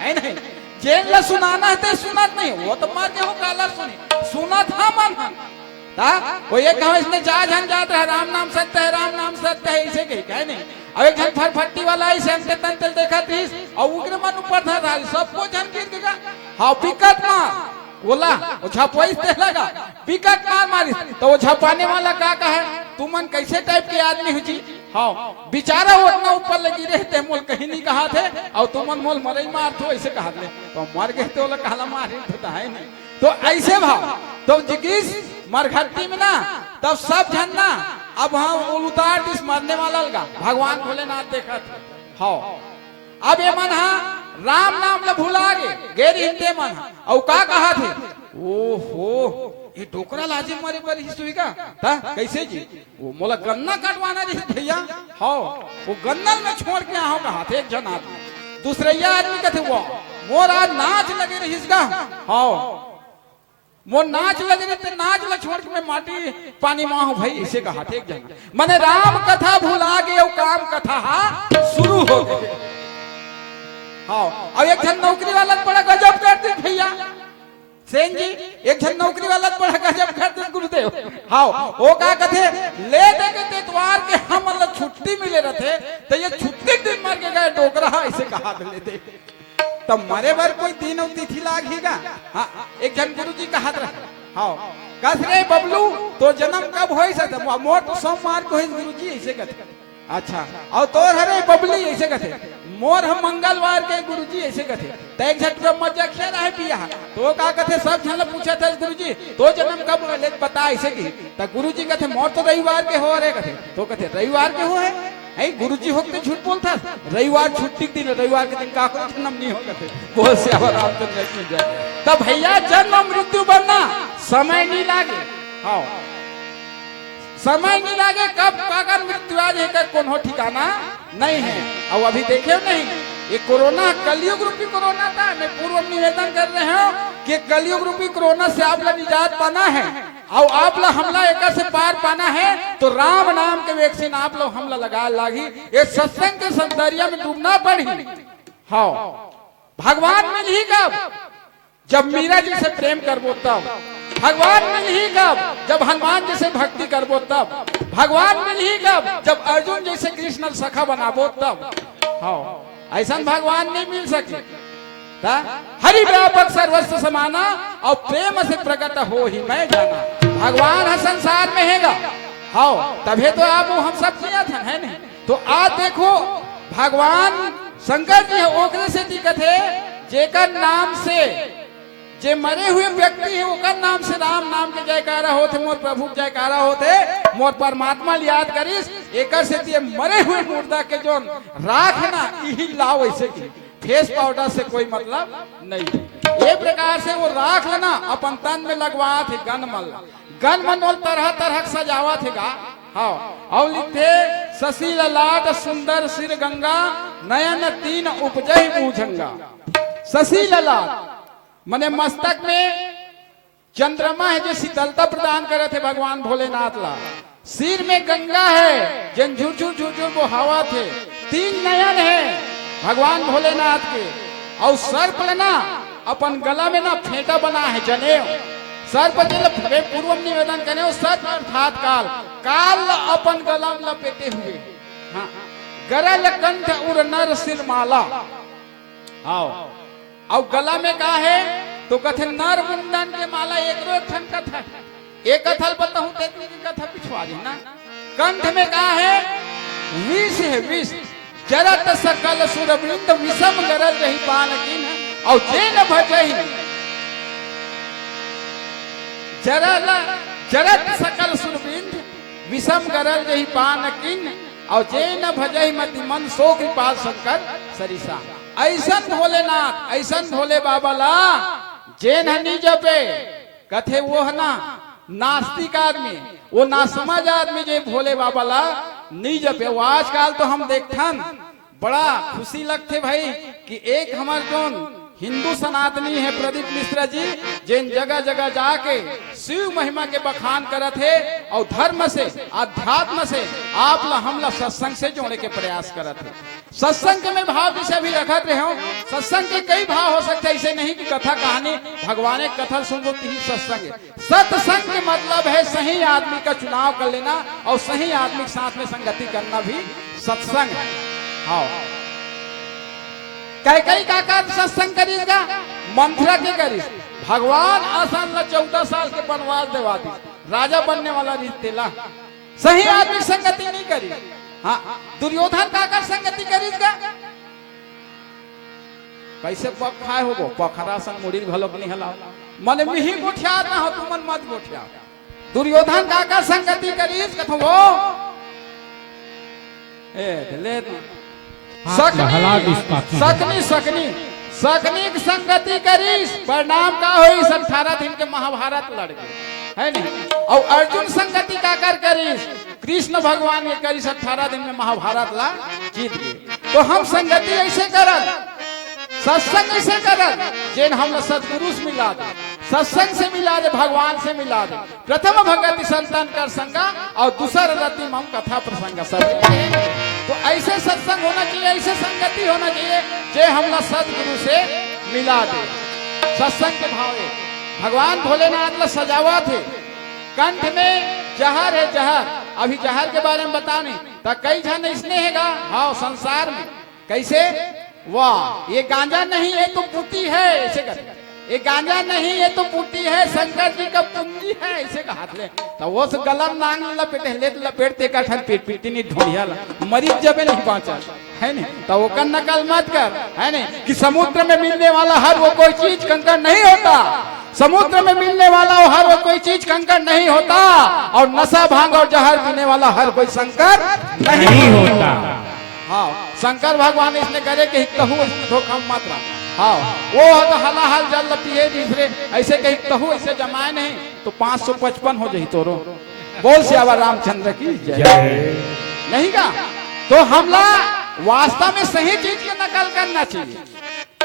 है नहीं, जेल ला सुनाना है तो सुनत नहीं, वो तो मार के हो काला सुनी सुनत हाँ मन ता वो ये कहा इसने जा झन जात रहा राम नाम सत्य है, राम नाम सत्य है ऐसे कही कहे नहीं। अब एक झन फटफट्टी वाला ऐसे अंते तंते देखा थी और उग्र मन ऊपर था सबको झन गिर गया हाँ विकट मार बोला वो झपवाई से लगा विकट मार मारी तो वो झपाने वाला क्या कहे तुमन कैसे टाइप के आदमी हुई हाँ बेचारा वो अपना ऊपर लगी रहते मोल कहीं नहीं कहा थे और तुमन मोल मरई मार तो ऐसे कहा थे तो मर गए तो कहला मार है नहीं तो ऐसे भाव तो जिगिस मरघट्टी में ना तब सब झन्ना अब हम उतार दिस मरने वाला लगा भगवान भोलेनाथ देखा थे हाँ अब ये मन राम नाम ल भुला गे हिंदे मन और का कहा थे ओहो ये टोकरा लाजी मारे पर ही सुईगा ता कैसे जी वो मोला गन्ना काटवाना रही भैया हाँ वो गन्ना में छोड़ के आओ कहा थे एक जन आदमी दूसरैया आदमी कहते वो मोर आज नाच लगे रही इसका हाँ वो नाच लगे रहे नाच ला छोड़ के मैं माटी पानी माँ हूँ भाई ऐसे कहा थे एक जन मैंने राम कथा भुला गए काम कथा शुरू हो गए हाँ अब एक जन नौकरी वाला बड़ा गजब करते भैया सेन जी एक जन नौकरी वाला बड़ा गजब करते गुरुदेव हाँ वो क्या कहते ले दे के तेतवार के हम मतलब छुट्टी मिले रहते तो ये छुट्टी दिन मर के गए डोकरा ऐसे कहा लेते तब मरे भर कोई दिन और तिथि लागेगा हाँ एक जन गुरु जी कहा हाँ कस रे बबलू तो जन्म कब हो सकता मोर तो सोमवार को गुरु जी ऐसे कहते अच्छा और तोर हरे बबली ऐसे कहते मोर हम मंगलवार के गुरुजी ऐसे कहते तो एक झट मजा खेल रहा है पिया तो का कहते सब झन पूछा था गुरुजी तो जन्म कब ले बता ऐसे की तो गुरुजी कहते मोर तो रविवार के हो रे कहते तो कहते रविवार के हो है गुरुजी होते झूठ बोलता रविवार छुट्टी दिन रविवार के दिन का जन्म नहीं हो कहते बोल से रामचंद्र की जय। तब भैया जन्म मृत्यु बनना समय नहीं लागे हाँ समय नहीं लागे कब कागर मृत्यु आ जाएगा कौन ठिकाना नहीं है। अब अभी देखे नहीं ये कोरोना कलयुग रूपी कोरोना था। मैं पूर्व निवेदन कर रहे हूँ कि कलयुग रूपी कोरोना से आप लोग निजात पाना है और आप लोग हमला एक से पार पाना है तो राम नाम के वैक्सीन आप लोग हमला लगा लागी ये सत्संग के सौंदर्य में डूबना पड़ी हाँ भगवान मिल ही कब? जब मीरा जी से प्रेम करबो तब। भगवान मिल ही कब? जब हनुमान जी से भक्ति करबो तब। भगवान मिल ही कब? जब अर्जुन जैसे कृष्ण सखा बनाबो तब। हाँ, ऐसा भगवान नहीं मिल सके। हरि व्यापक सर्वस्व समाना और प्रेम से प्रकट हो ही मैं जाना। भगवान है संसार में हैगा, हाँ तभी तो आप हम सब किया था, है नहीं? तो आज देखो भगवान शंकर जी है ओकरे से दिक्कत है जेकर नाम से जे मरे हुए व्यक्ति है ओकर नाम से राम नाम के जयकारा होते, मोर प्रभु जयकारा होते, मोर परमात्मा याद करिस। एकर से दिए मरे हुए मुर्दा के जो राख है ना यही लाओ, ऐसे की फेस पाउडर से कोई मतलब नहीं। ये प्रकार से वो राख लेना अपन तन में लगवा थे गनमल। गनमल तरह तरह सजावा थे गा। हाँ, और लिखे शशि ललाट सुंदर सिर गंगा नयन तीन उपजहि मुझंगा। शशि ललाट मने मस्तक में चंद्रमा है जो शीतलता प्रदान करे थे भगवान भोलेनाथ ला। सिर में गंगा है जन झुरझुर झुरझुर वो हवा थे। तीन नयन है भगवान भोलेनाथ के। और सर्प लेना अपन गला में ना फेंटा बना है जनेऊ। सर्प पूर्व निवेदन करे सर्प अर्थात काल, काल अपन गला में लपेटे हुए। हाँ, गरल कंठ उर नर सिर माला। आओ और गला में का है तो कथे नर मुंडन के माला। एक कथा एक कथल बताऊं तेरी कथा पिछवा देना। कंठ में का है विष है, विष जरत सकल सुरवृंद विषम गरल रही पान किन और जेन भजहि जरत सकल सुरवृंद विषम गरल रही पान किन और जेन भजहि मति मन सो कृपाल शंकर सरिसा। ऐसन भोलेनाथ ऐसन भोले बाबा ला जेन हनी जपे कथे वो है ना नास्तिक आदमी, वो ना समझ आदमी जो भोले बाबा ला नहीं जपे। वो आजकल तो हम देखथन बड़ा खुशी लगते भाई कि एक हमारे जो हिंदू सनातनी है प्रदीप मिश्रा जी जिन जगह जगह जाके शिव महिमा के बखान करत है और धर्म से अध्यात्म से आप ला हम ला सत्संग से जोड़े के प्रयास करत है। सत्संग में भाव जिसे भी रखत रहे हो, सत्संग के कई भाव हो सकते, ऐसे नहीं कि कथा कहानी भगवान एक कथा सुनो ही सत्संग है। सत्संग के मतलब है सही आदमी का चुनाव कर लेना और सही आदमी के साथ में संगति करना भी सत्संग है। हाँ, कई का सत्संग करिएगा मंथरा के करिस। भगवान आसान ला 14 साल के वनवास देवा दी, राजा बनने वाला रिश्ते ला सही आदमी संगति नहीं करी। हाँ, दुर्योधन का संगति करिएगा कैसे पक खाए हो पखरा संग मुड़ी घलोक नहीं हला मन में ही गोठिया ना हो तुम मन मत गोठिया। दुर्योधन का संगति करिस कथो वो ले सकनी संगति करीस परिणाम का होई 18 दिन के महाभारत लड़ गए है नहीं। और अर्जुन संगति का कर करीस कृष्ण भगवान के करीस 18 दिन में महाभारत ला जीत गए। तो हम संगति ऐसे करन, सत्संग ऐसे करन जिन हम सदगुरु से मिला दे, सत्संग से मिला दे, भगवान से मिला दे। प्रथम भगति संतन कर संगा और दूसर रति मम कथा प्रसंग सब। तो ऐसे सत्संग होना चाहिए, ऐसे संगति होना चाहिए जे हमला सदगुरु से मिला दे। सत्संग के भाव भगवान भोलेनाथ ला सजावा थे। कंठ में जहर है, जहर अभी जहर के बारे में बता नहीं तो कई जन इसने हैगा। हाँ, संसार में कैसे वाह ये गांजा नहीं है तो पुटी है ऐसे कर, ये गांजा नहीं है तो पुटी है, शंकर जी का पूंजी है ऐसे का हाथ ले। तो वो गलम नांग लपेटे ले लपेटते का ठन पेट पीटी नहीं ढोलिया मरीज जबे नहीं बाँचा है नहीं। तो वो का नकल मत कर है नहीं कि समुद्र में मिलने वाला हर वो कोई चीज कंकड़ नहीं होता। समुद्र में मिलने वाला हर वो कोई चीज कंकड़ नहीं होता और नशा भांग और जहर पीने वाला हर कोई शंकर नहीं होता। हाँ, शंकर भगवान इसने करे कि कहूँ धोखा मात्रा। हाँ, वो हलाहल जल पिए दूसरे ऐसे कहीं कहूँ ऐसे जमाए नहीं तो 555 हो जाए तोरो। बोल सियावर रामचंद्र की जय। नहीं का तो हमला वास्तव में सही चीज की नकल करना चाहिए।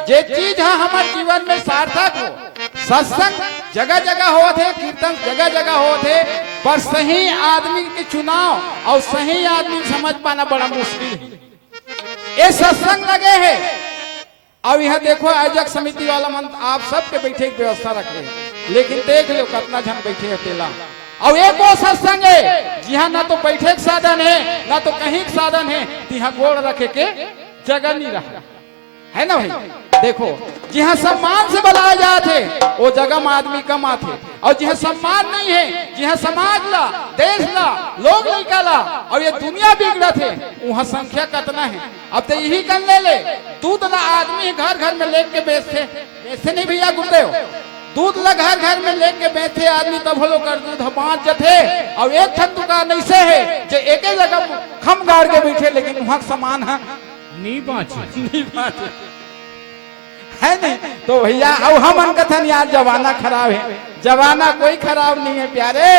जे चीज है हमारे जीवन में सार्थक हो। सत्संग जगह जगह हो थे, कीर्तन जगह जगह हो थे, पर सही आदमी के चुनाव और सही आदमी समझ पाना बड़ा मुश्किल है। ये सत्संग लगे है अब यहाँ देखो आयोजक समिति वाला मंत्र आप सबके बैठे की व्यवस्था रखे, लेकिन देख लो कितना जन बैठे है तेला। और एक वो सत्संग है जहाँ ना तो बैठे के साधन है ना तो कहीं के साधन है, यहाँ गोड़ रखे के जगह नहीं रहा है ना भाई। देखो जहाँ सम्मान से बुलाए जाते वो जगह में आदमी कम आते, और जहाँ सम्मान नहीं है, जहाँ समाज ला, देश ला, लोग निकाला और ये दुनिया बिगड़ा थे, वहाँ संख्या कितना है। अब तो यही कर ले दूध ना आदमी घर घर में लेके बेचते, ऐसे नहीं भैया गुरुदेव, दूध ला घर घर में लेके बेचते आदमी, तब वो लोग कर दूध बांट जथे। और एक ठन दुकान ऐसे है जो एक ही जगह खम गाड़ के बैठे, लेकिन वहाँ सामान है नहीं बाँचे है नहीं। तो भैया अब हम कथन यार जमाना खराब है, जमाना कोई खराब नहीं है प्यारे।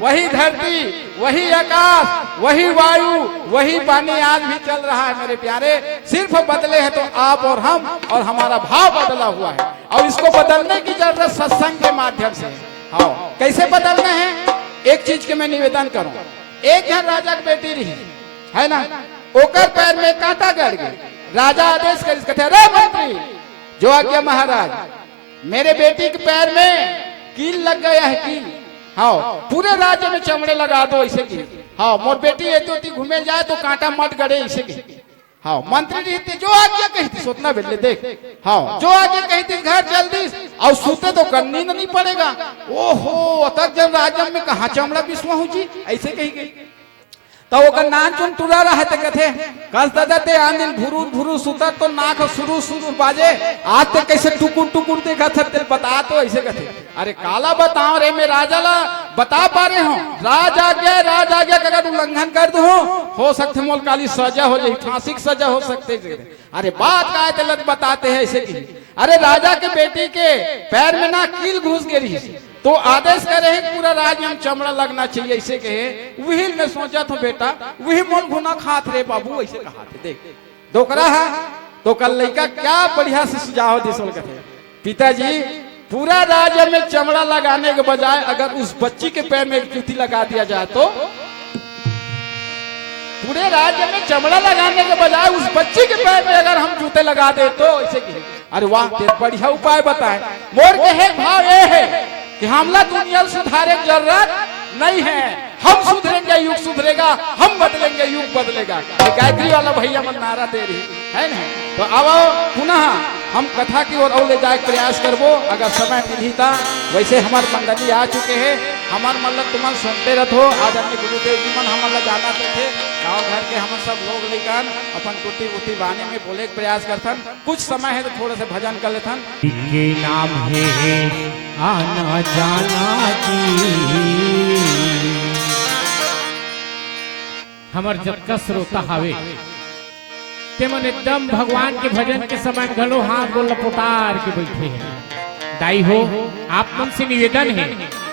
वही धरती, वही आकाश, वही वायु, वही पानी आज भी चल रहा है मेरे प्यारे। सिर्फ बदले हैं तो आप और हम, और हमारा भाव बदला हुआ है, और इसको बदलने की जरूरत सत्संग के माध्यम से। हाँ, कैसे बदलना है? एक चीज के मैं निवेदन करूं, एक जन राजा की बेटी रही है ना, ओकर पैर में कांटा गड़ गए, राजा आदेश कर कहते अरे मंत्री जो आज्ञा महाराज, मेरे बेटी के पैर में कील लग गया है कील। हाँ, पूरे राज्य में चमड़े लगा दो ऐसे की। हाँ, मोर बेटी एती घूमे जाए तो कांटा मत गड़े ऐसे की। हाँ, मंत्री जी थे जो आज्ञा कही थी सोतना बेले देख। हाँ, जो आज्ञा कही थी घर जल्दी, और सूते तो करनी नहीं पड़ेगा। ओहो अतक जब राज्य में कहा चमड़ा बिस्वा जी ऐसे कही गई। तो वो नान चुन टुरा रहा है कथे कस ददते आंदिन भुरु भुरु सुतर तो नाक सुरु सुरु बाजे, आज ते कैसे टुकुर टुकुर देखा था तेरे बता तो ऐसे कथे। अरे काला बताओ रे मैं राजा ला बता पा रहे हो, राज आ गया अगर उल्लंघन कर दो हो सकते मोल काली सजा हो जाए, फांसी की सजा हो सकते। अरे बात का तलत बताते हैं ऐसे की। अरे राजा के बेटी के पैर में ना कील घुस गई, तो आदेश करे है पूरा राज्य में चमड़ा लगना चाहिए ऐसे कहे। वही ने सोचा था बेटा, वही मोल भुना खात रे बाबू ऐसे कहा थे। देख डोकरा है तो कल लड़का क्या बढ़िया से सुझाव दे सोल कथे, पिताजी पूरा राज्य में चमड़ा लगाने के बजाय अगर उस बच्ची के पैर में एक जूती लगा दिया जाए, तो पूरे राज्य में चमड़ा लगाने के बजाय उस बच्ची के पैर में अगर हम जूते लगा दे तो ऐसे कहे। अरे वाह बढ़िया उपाय बताए। मोर के भाव ये है कि हमला दुनिया सुधारे की जरूरत नहीं है, हम सुधरेंगे युग सुधरेगा, हम बदलेंगे युग बदलेगा। गायत्री वाला भैया मन नारा दे रही है ना। तो अब पुनः हम कथा की ओर ले जाए प्रयास करबो, अगर समय मिली था। वैसे हमारे मंडली आ चुके हैं, हमार मतलब तुम सुनते रहो। आदरणीय गुरुदेव जी मन हमारा जाना थे गाँव घर के, हम सब लोग लेकर अपन कुटी उटी बाने में बोले प्रयास करथन। कुछ समय है तो थोड़ा सा भजन कर लेथन। के नाम है आना जाना की, हमर जब का श्रोता हावे ते मन एकदम भगवान के भजन के समय गलो हाथ को लपटार के बैठे हैं। दाई हो आप मन से निवेदन है,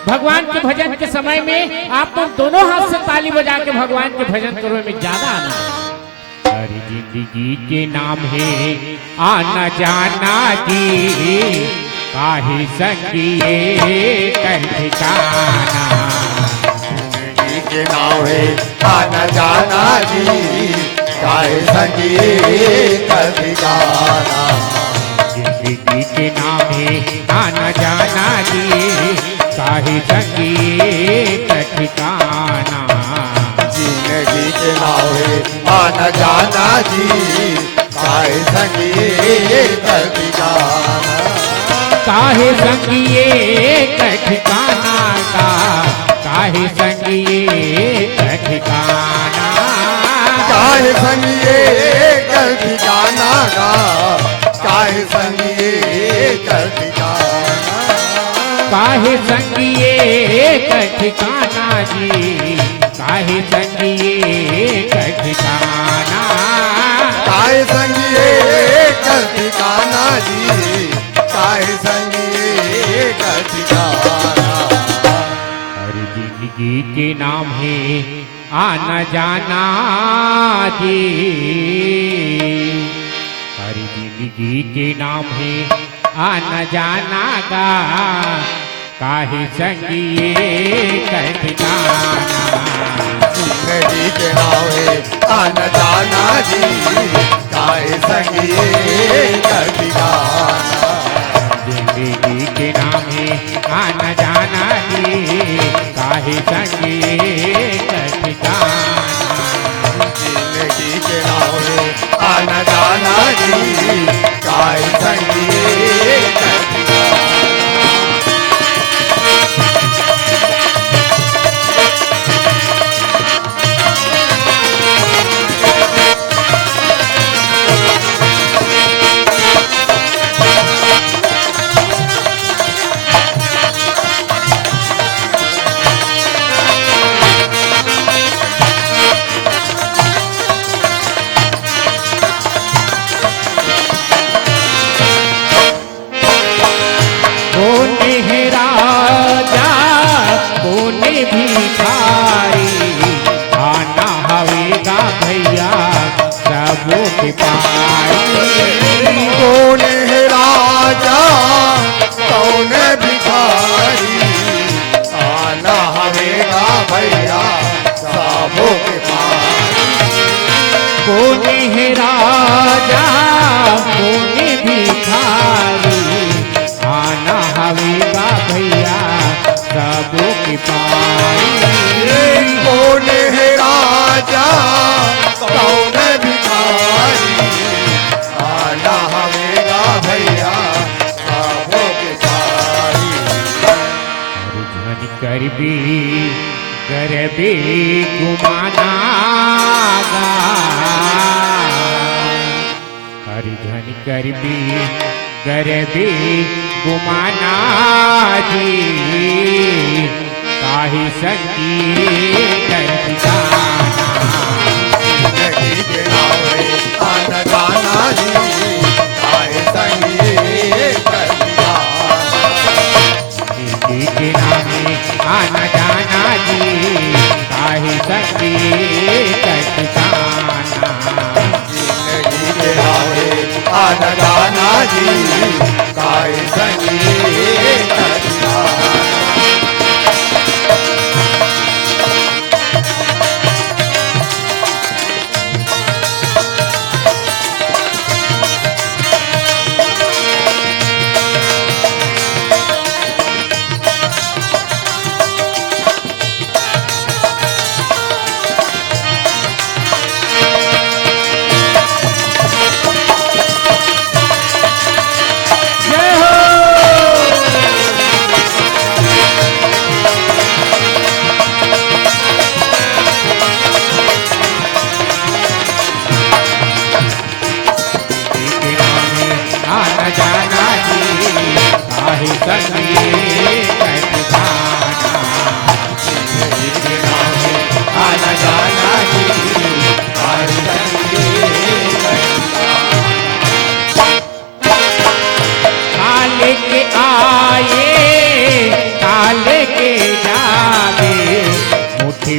भगवान के भजन के समय में आप मन दोनों हाथ से ताली बजा के भगवान के भजन करो में ज्यादा आना। हर जिंदगी के नाम है आना जाना जी, काहे संगिए कह ठिकाना। जिंदगी के नाम है आना जाना जी, काहे संगी कर ठिकाना। जिंदगी के नाम है आना जाना जी, काहे संगी कर ठिकाना। जिंदगी के नाम है आना जाना जी, काहे संगी कर ठिकाना। काहे संगिए कर ठिकाना का, काहे संगिए कर ठिकाना। काहे संगिए कर ठिकाना का, काहे संगिए कर ठिकाना। काहे संगिए कर ठिकाना जी, काहे संगिए कर ठिकाना। काहे संगिए कर ठिकाना जी, काहे संगिए कर ठिकाना। हर जिंदगी के नाम है आना जाना जी, हर जिंदगी के नाम है आना जाना का, काहे संगिए कर ठिकाना। जिंदगी के नाम है आना जाना जी, काहे संगिए कर ठिकाना। गरबी गुमाना गा हरिधन करबी गरबी गुमाना जी काहि संगी कर जिंदगी के नावे आना जाना जी काहे संगी कर जिंदगी के नामे आना जाना जी काहि संगी कर जिंदगी के नावे आना जाना जी काहे संगी कर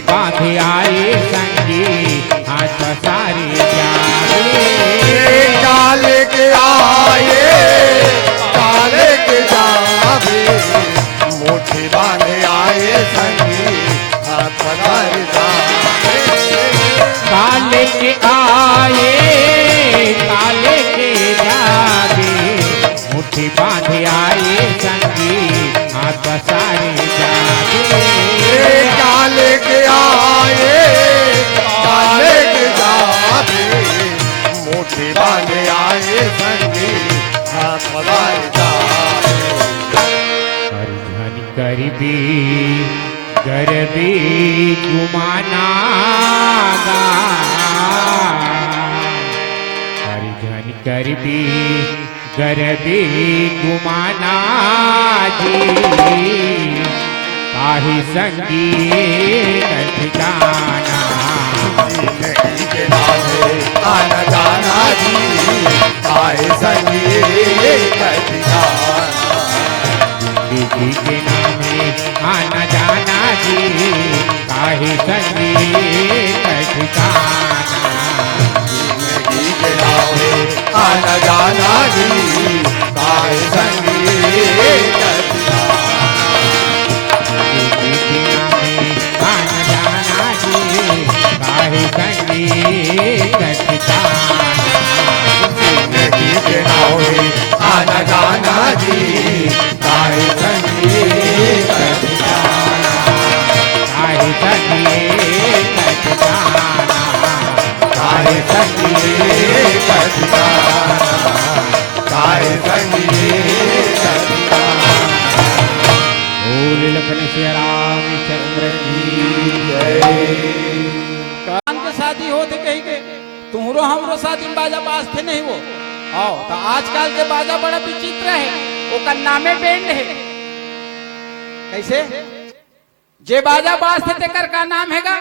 बांधे आए संगी हाथ सारी जावे काले के आए काले के जावे मुट्ठी बांधे आए संगी हाथ पधारे जावे काले के आए काले के जावे मुट्ठी बांधे आए संगी हाथ सारी जावे काले के आए काले के जावे मुट्ठी बांधे आए संगी हाथ पधारे जावे हरिधन करबी गरबी गुमाना गा हरिधन करबी गरबी गुमाना जी काहि संगी कर जाना जिंदगी के नावे आना जाना जी काहे संगी कर जाना जिंदगी के नामे आना जाना जी काहे संगी कर जाना जिंदगी के नावे आना जाना जी काहे संगी कर जिंदगी के नामे आना जाना जी काहे संगी कर जाना जिंदगी के नावे आना जाना जी काहे संगी कर काहे संगी कर जाना काहे संगी कर काहे संगी कर बोल लखन सिया रामचंद्र की कान के शादी होते कही के तुमरो हमरो शादी में बाजा बाजते नहीं वो आओ तो आजकल के बाजा बड़ा विचित्र है ओकर नामे बैंड है कैसे जे बाजा बाजते तेकर का नाम हैगा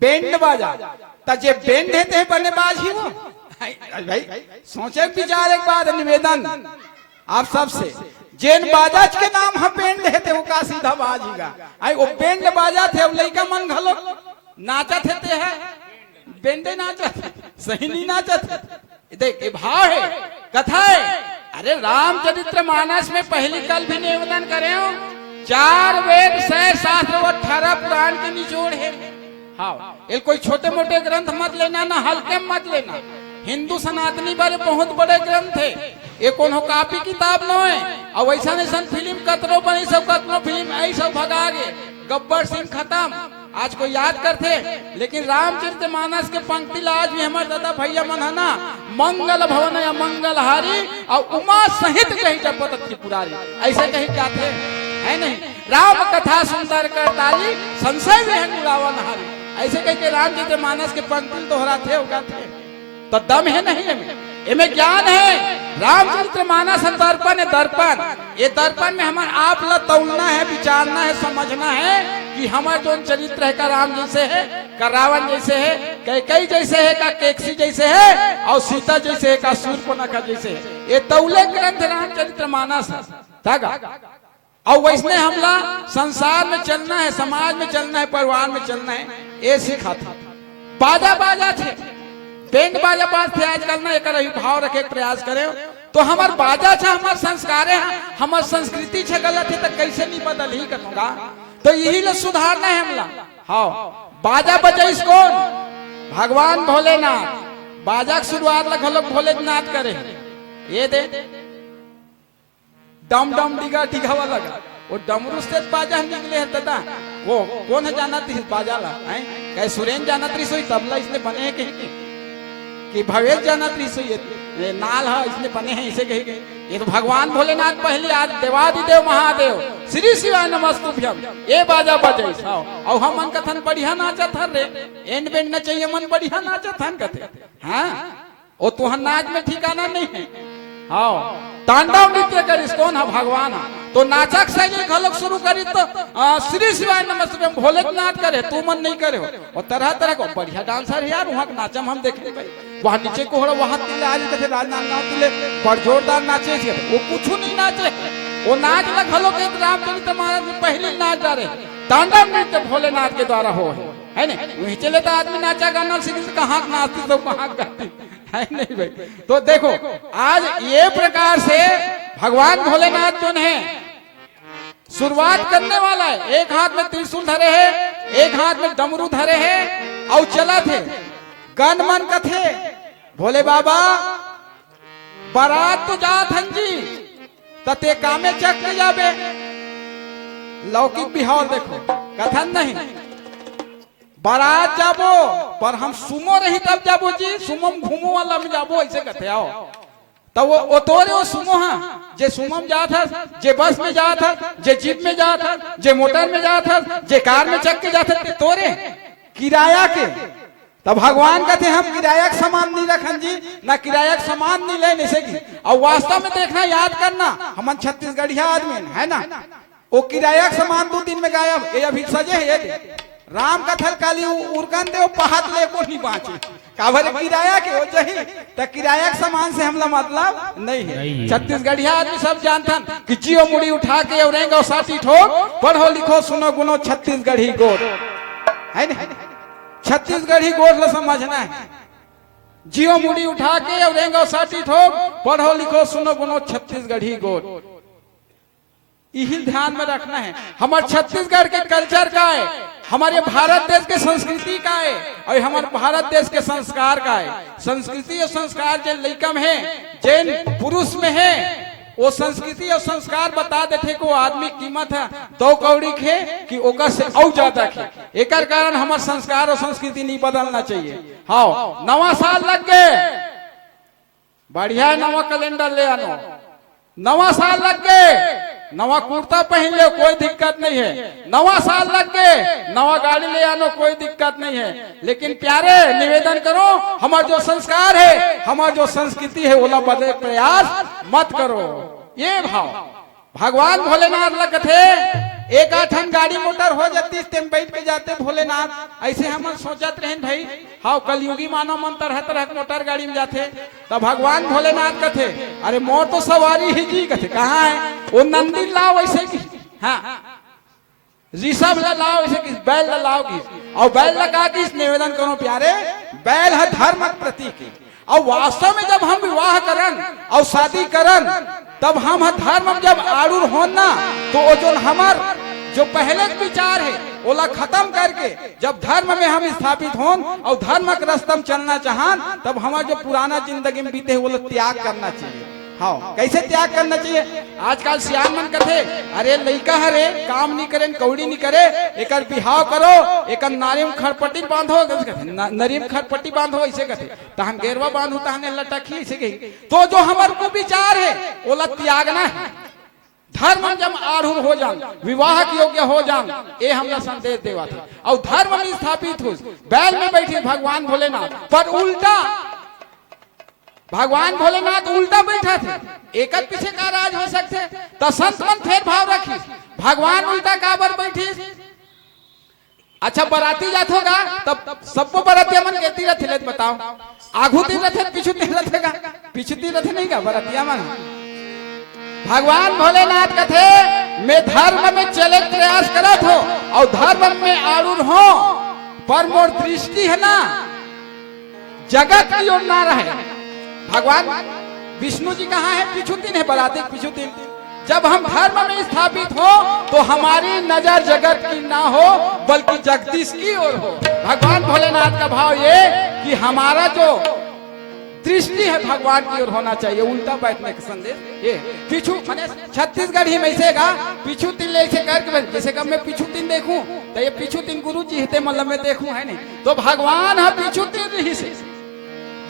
बैंड बाजा त जे बैंड है ते बने बाज ही वो भाई सोचे विचार एक बात निवेदन आप सबसे जेन बाजाज के नाम हम बैंड है ते वो का सीधा बाजीगा आई वो बैंड बाजा थे वो लइका मन घलो नाचत थे है बेंडे नाचत सही नहीं नाचत देख ये भाव है कथा है अरे रामचरित्र मानस में पहली कल भी निवेदन करे हो 4 वेद 6 शास्त्र और 18 पुराण के निचोड़ है हाँ ये कोई छोटे मोटे ग्रंथ मत लेना ना हल्के मत लेना हिंदू सनातनी बारे बहुत बड़े ग्रंथ है ये कौन हो कॉपी किताब न है और वैसा ऐसा फिल्म कतरो बनी सब कतरो फिल्म ऐसा सब भगा गे गब्बर सिंह खत्म आज को याद करते लेकिन रामचरितमानस के पंक्ति आज भी हमारे दादा भैया मन है ना मंगल भवन या मंगलहारी और उमा सहित कहीं जपत त्रिपुरारी ऐसे कहीं जाते है नहीं राम कथा सुंदर करताली संशय में उड़ावा नहारी। ऐसे कह के रामचरितमानस के पंक्ति दोहरा थे होगा थे तो दम है नहीं इनमें ज्ञान है। रामचरितमानस दर्पण है, दर्पण ये दर्पन में हमारे आप ला तौलना है, विचारना है, समझना है कि हमारा जो चरित्र है का राम जैसे है, का रावण जैसे है, कैकेयी जैसे है, का केकसी जैसे है, और सीता जैसे है, का शूर्पणखा जैसे है। ये तौले ग्रंथ रामचरितमानस है। और वैसने हमला संसार में चलना है, समाज में चलना है, परिवार में चलना है, ये सीखा था। बाजा बाजा थे, बैंड बाजा बाज थे। आजकल ना एक भाव रखे प्रयास करे तो हमार बाजा छा, हमार संस्कार है, हमार संस्कृति छे गलत है तो कैसे नहीं बदल ही करूंगा। तो यही लो सुधारना है हमला। हाँ बाजा बजाइस कौन? भगवान भोलेनाथ। बाजा की शुरुआत लग लोग भोलेनाथ करे। ये दे डम डम डिगा डिगा वाला वो डमरू से बाजा निकले है तदा वो कौन है जाना थी बाजा ला हैं कहे सुरेन जाना थी सोई तबला इसने बने हैं कि भवेश जाना थी सोई ये नाल है इसने बने हैं इसे कही गई। ये तो भगवान भोलेनाथ पहले आज देवादिदेव महादेव श्री शिवाय नमस्तुभ्यम ये बाजा बजे साओ और हम मन कथन बढ़िया नाचा था रे एंड बेंड न चाहिए मन बढ़िया नाचा था कथे हाँ वो तुहर नाच में ठिकाना नहीं है। हाँ तांडव नृत्य करिस कौन है? भगवान है। तो नाचक शैली घलोक शुरू करी तो श्री शिवाय नमस्तुभ्यम भोलेनाथ करे तू मन नहीं करे हो। और तरह तरह को बढ़िया डांसर है यार वहाँ नाचम हम देखे भाई वहाँ नीचे को हो वहाँ तिले आज कथे राजनाथ तिले बड़ जोरदार नाचे वो कुछ नहीं नाचे वो नाच लग घलोक रामचरितमानस में पहले नाच डाले तांडव नृत्य भोलेनाथ के द्वारा हो है ना। वही चले तो आदमी नाचा गाना सीखी कहाँ नाचती तो कहाँ गाती है नहीं भाई। तो देखो आज ये प्रकार से भगवान भोलेनाथ जो है शुरुआत करने वाला है। एक हाथ में त्रिशूल धरे है एक हाथ में डमरू धरे है और चला थे गन मन कथे भोले बाबा बारात तो जात हन जी तते कामे चक न जाबे लौकिक बिहार देखो कथन नहीं बारात जाबो पर हम सुमो रही तब जाबो जी सुमम घूमो वाला में जाबो ऐसे कहते आओ तब वो तोरे वो सुमो हाँ जे सुमम जा था जे बस में जा था जे जीप में जा था जे मोटर में जा था जे कार में चक के जाते थे तोरे किराया के। तब भगवान कहते हम किराया का सामान नहीं रखन जी ना किराया का सामान नहीं लेने से की। और वास्तव में देखना याद करना हम छत्तीसगढ़िया आदमी है ना वो किराया का सामान 2 दिन में गायब ये अभी सजे है ये राम कथल काली उर्कन दे पहात ले को नहीं बाँचे काबर किराया के हो जही तो किराया के सामान से हमला मतलब नहीं है। छत्तीसगढ़िया आदमी सब जानता कि जियो मुड़ी उठा के औरेंगे और साथी ठोक पढ़ो लिखो सुनो गुनो छत्तीसगढ़ी गोट है ना। छत्तीसगढ़ी गोट ला समझना है जियो मुड़ी उठा के औरेंगे और साथी ठोक पढ़ो लिखो सुनो गुनो छत्तीसगढ़ी गोट यही ध्यान में रखना है। हमारे छत्तीसगढ़ के कल्चर का है हमारे भारत देश के संस्कृति का है और हमारे भारत देश के संस्कार का है। संस्कृति और संस्कार जो लइका में है जैन पुरुष में है वो संस्कृति और संस्कार बता देते को आदमी कीमत है 2 कौड़ी खे कि ओकर से और ज्यादा खे। एक कारण हमारे संस्कार और संस्कृति नहीं बदलना चाहिए। हाँ नवा साल लग गए बढ़िया नवा कैलेंडर ले आनो नवा साल लग गए नवा कुर्ता पहन ले कोई दिक्कत नहीं है। नवा साल लग गए नवा गाड़ी ले आनो कोई दिक्कत नहीं है। लेकिन प्यारे निवेदन करो हमारा जो संस्कार है हमारा जो संस्कृति है ओला बदले प्रयास मत करो। ये भाव भगवान भोलेनाथ लग थे एक आठन गाड़ी मोटर हो जाती तेम बैठ के जाते भोलेनाथ ऐसे हम सोचत रहे भाई हाँ कलयुगी मानव मन तरह तरह मोटर गाड़ी में जाते तब भगवान भोलेनाथ कथे अरे मोर तो सवारी ही जी कथे कहाँ है वो नंदी लाओ ऐसे की हाँ ऋषभ लाओ ऐसे की बैल लाओ की और बैल लगा की निवेदन करो प्यारे बैल है धर्म प्रतीक और वास्तव में जब हम विवाह करन और शादी करन तब हम धर्म जब आरूढ़ होना तो वो जो हमार जो पहले विचार है ओला खत्म करके जब धर्म में हम स्थापित हों और धर्म का रस्तम चलना चाहन तब हमारा जो पुराना जिंदगी में बीते वो त्याग करना चाहिए। हाँ कैसे त्याग करना चाहिए? आजकल सियान मन कथे अरे लइका हरे काम नहीं करे कौड़ी नहीं करे एक बिहाव करो एक नारियम खरपट्टी बांधो नरियम खरपट्टी बांधो ऐसे कथे तो हम गेरवा बांधो तो हमें लटकी ऐसे कही। तो जो हमारे को विचार है ओला त्यागना है धर्म जब आरूढ़ हो जान, विवाह के योग्य हो जान, ये हमरा संदेश देवा थे। और धर्म में स्थापित हो, बैल में बैठे भगवान भोलेनाथ, पर उल्टा भगवान भोलेनाथ उल्टा बैठा थे। एक पीछे का राज हो सकते, तो संत मन फेर भाव रखी, भगवान उल्टा काबर बैठी। अच्छा बराती जात होगा तब सबको बरातिया मन कहती रहती ले बताओ, आगू तीन रथे पीछू तीन रथेगा, पीछू तीन रथे नहीं का बरातिया मन। भगवान भोलेनाथ कथे मैं धर्म में चले प्रयास करत हो और धर्म में आरूढ़ हो, पर मोर दृष्टि है ना जगत की ओर ना रहे। भगवान विष्णु जी कहाँ है? पीछू तीन है बराती पीछू तीन। जब हम धर्म में स्थापित हो तो हमारी नजर जगत की ना हो बल्कि जगदीश की ओर हो। भगवान भोलेनाथ का भाव ये कि हमारा जो दृष्टि है भगवान की ओर होना चाहिए, उल्टा बैठने का संदेश ये। पीछू माने छत्तीसगढ़ ही में से का पीछू तीन ले से करके, जैसे कब मैं पीछू तीन देखूं तो ये पीछू तीन गुरु जी हिते मतलब मैं देखूं है नहीं, तो भगवान है पीछू तीन रही से,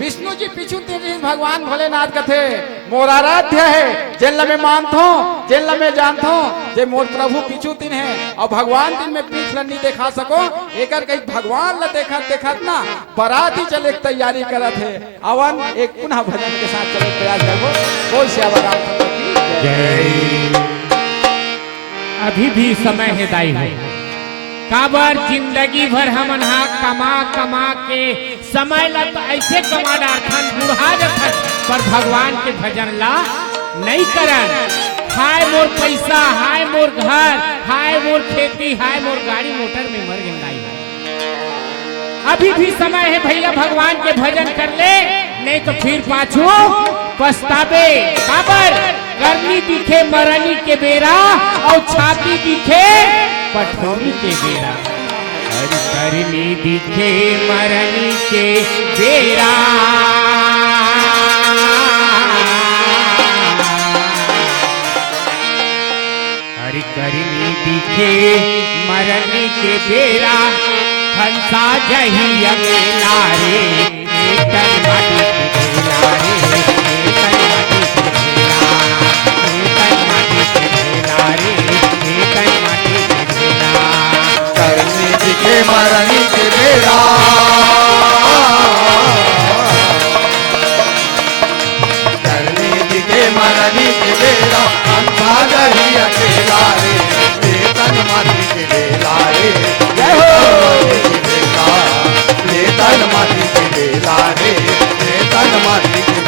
विष्णु जी पीछू तीन रही। भगवान भोलेनाथ कथे मोर आराध्य है, जेल में मानतो जेल में जानतो, जे मोर प्रभु पीछू तीन है। और भगवान दिन में पीछ नहीं देखा सको, एकर कहीं भगवान ल देखत देखत ना बराती चले की तैयारी करत है। अवन एक पुनः भजन के साथ चले प्रयास करबो। बोल श्यामा रामचंद्र की जय। अभी भी समय है दाई है, काबर जिंदगी भर हमन हा कमा कमा के समय ला तो ऐसे कमा डारथन बुढ़ा जाथन, पर भगवान के भजन ला नहीं करन। हाय मोर पैसा, हाय मोर घर, हाय मोर खेती, हाय मोर गाड़ी मोटर में मर गई। अभी भी समय है भैया भगवान के भजन कर ले, नहीं तो फिर पाछू पछतावे। काबर गर्मी दिखे मरनी के बेरा और छाती दिखे पठौनी के बेरा, गर्मी दिखे मरनी के बेरा। हरी गर्मी दिखे मरनी के बेरा, हंसा जही अकेला रे, तन माटी के बेला रे, तन माटी के बेला, तन माटी के बेला रे, तन माटी के बेला। करनी दिखे मरनी के बेरा, करनी दिखे मरनी के बेरा, अंधा जही अकेला रे, तन माटी के बेला रे, जय हो तन माटी के बेला रे, तन माटी के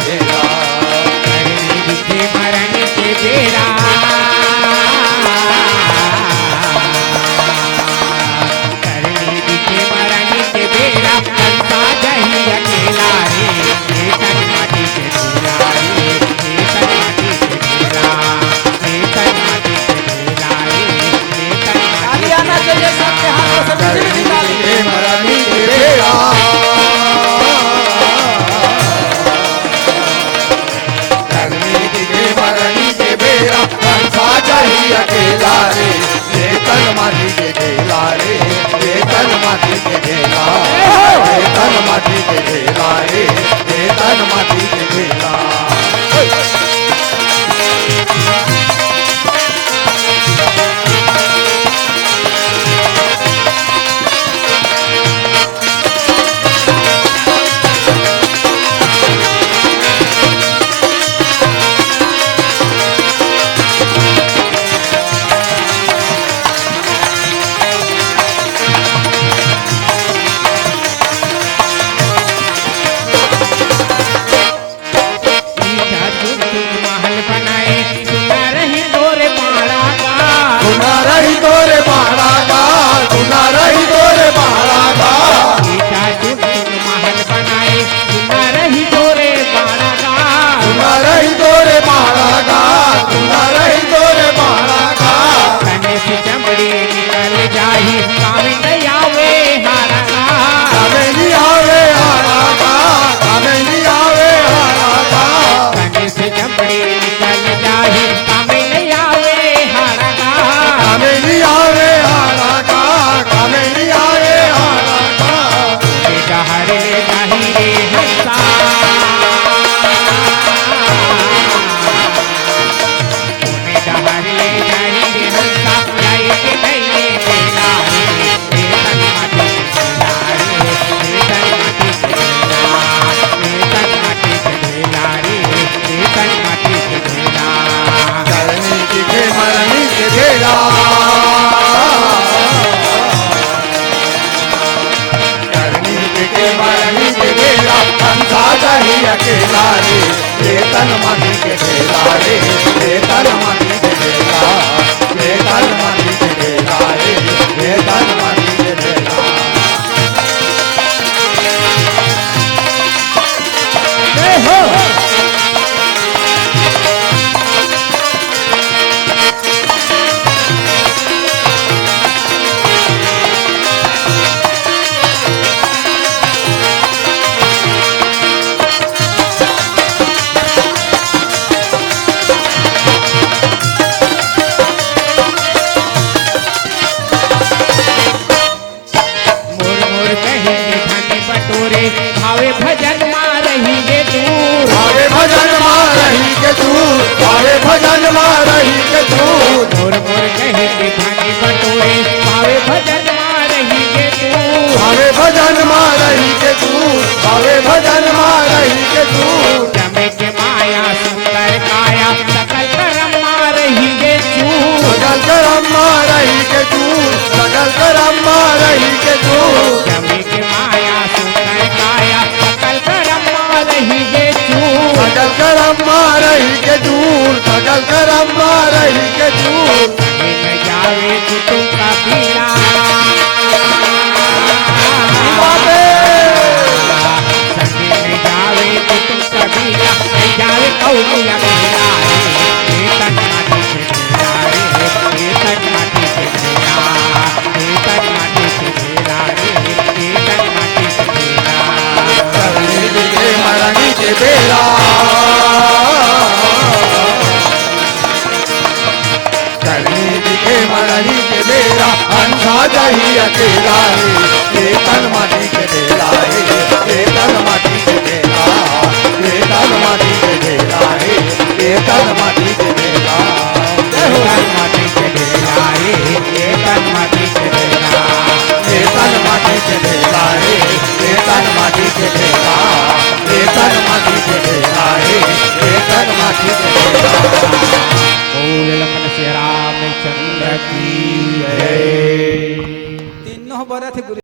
तन माटी के ढेला रे ये तन माटी के ढेला ये तन माटी के ढेला रे ये तन माटी के ढेला जय हो। मोर मोर कहेंगे धनी बटोरे भावे भजन मारही दूर भावे भजन मारही के दूर भावे भजन मारही के दूर मोर मोर कहेंगे धनी बटोरे भावे भजन मारही दूर भावे भजन मारही के दूर भावे भजन मारही के दूर जमे के माया सुंदर काया सकल करम मारही चूर सगल करम मारही के दूर सगल करम मारही के दूर जमे के माया सुंदर काया सकल करम मारही चूर सगल करम मारही के दूर सगल करम मारही के दूर में जावे कुटुंब का पीड़ा संगे में जावे कुटुंब का पीड़ा जावे कौलिया मेरा रे तन माटी के ढेला रे तन माटी के ढेला तन माटी के ढेला रे तन माटी के ढेला करनी दिखे मरनी के बेला करनी दिखे मरनी के बेला अंधा जही अकेला रे ये तन माटी के ढेला रे ये तन माटी के ढेला ये तन माटी के ढेला रे ये तन माटी के ढेला तन माटी के ढेला रे तन माटी के ढेला ये तन माटी के ढेला रे ये तन माटी के ढेला ये तन माटी के ढेला रे ये तन माटी के ढेला बोल लखन से रामचंद्र की जय। तीनों बरथ गुरु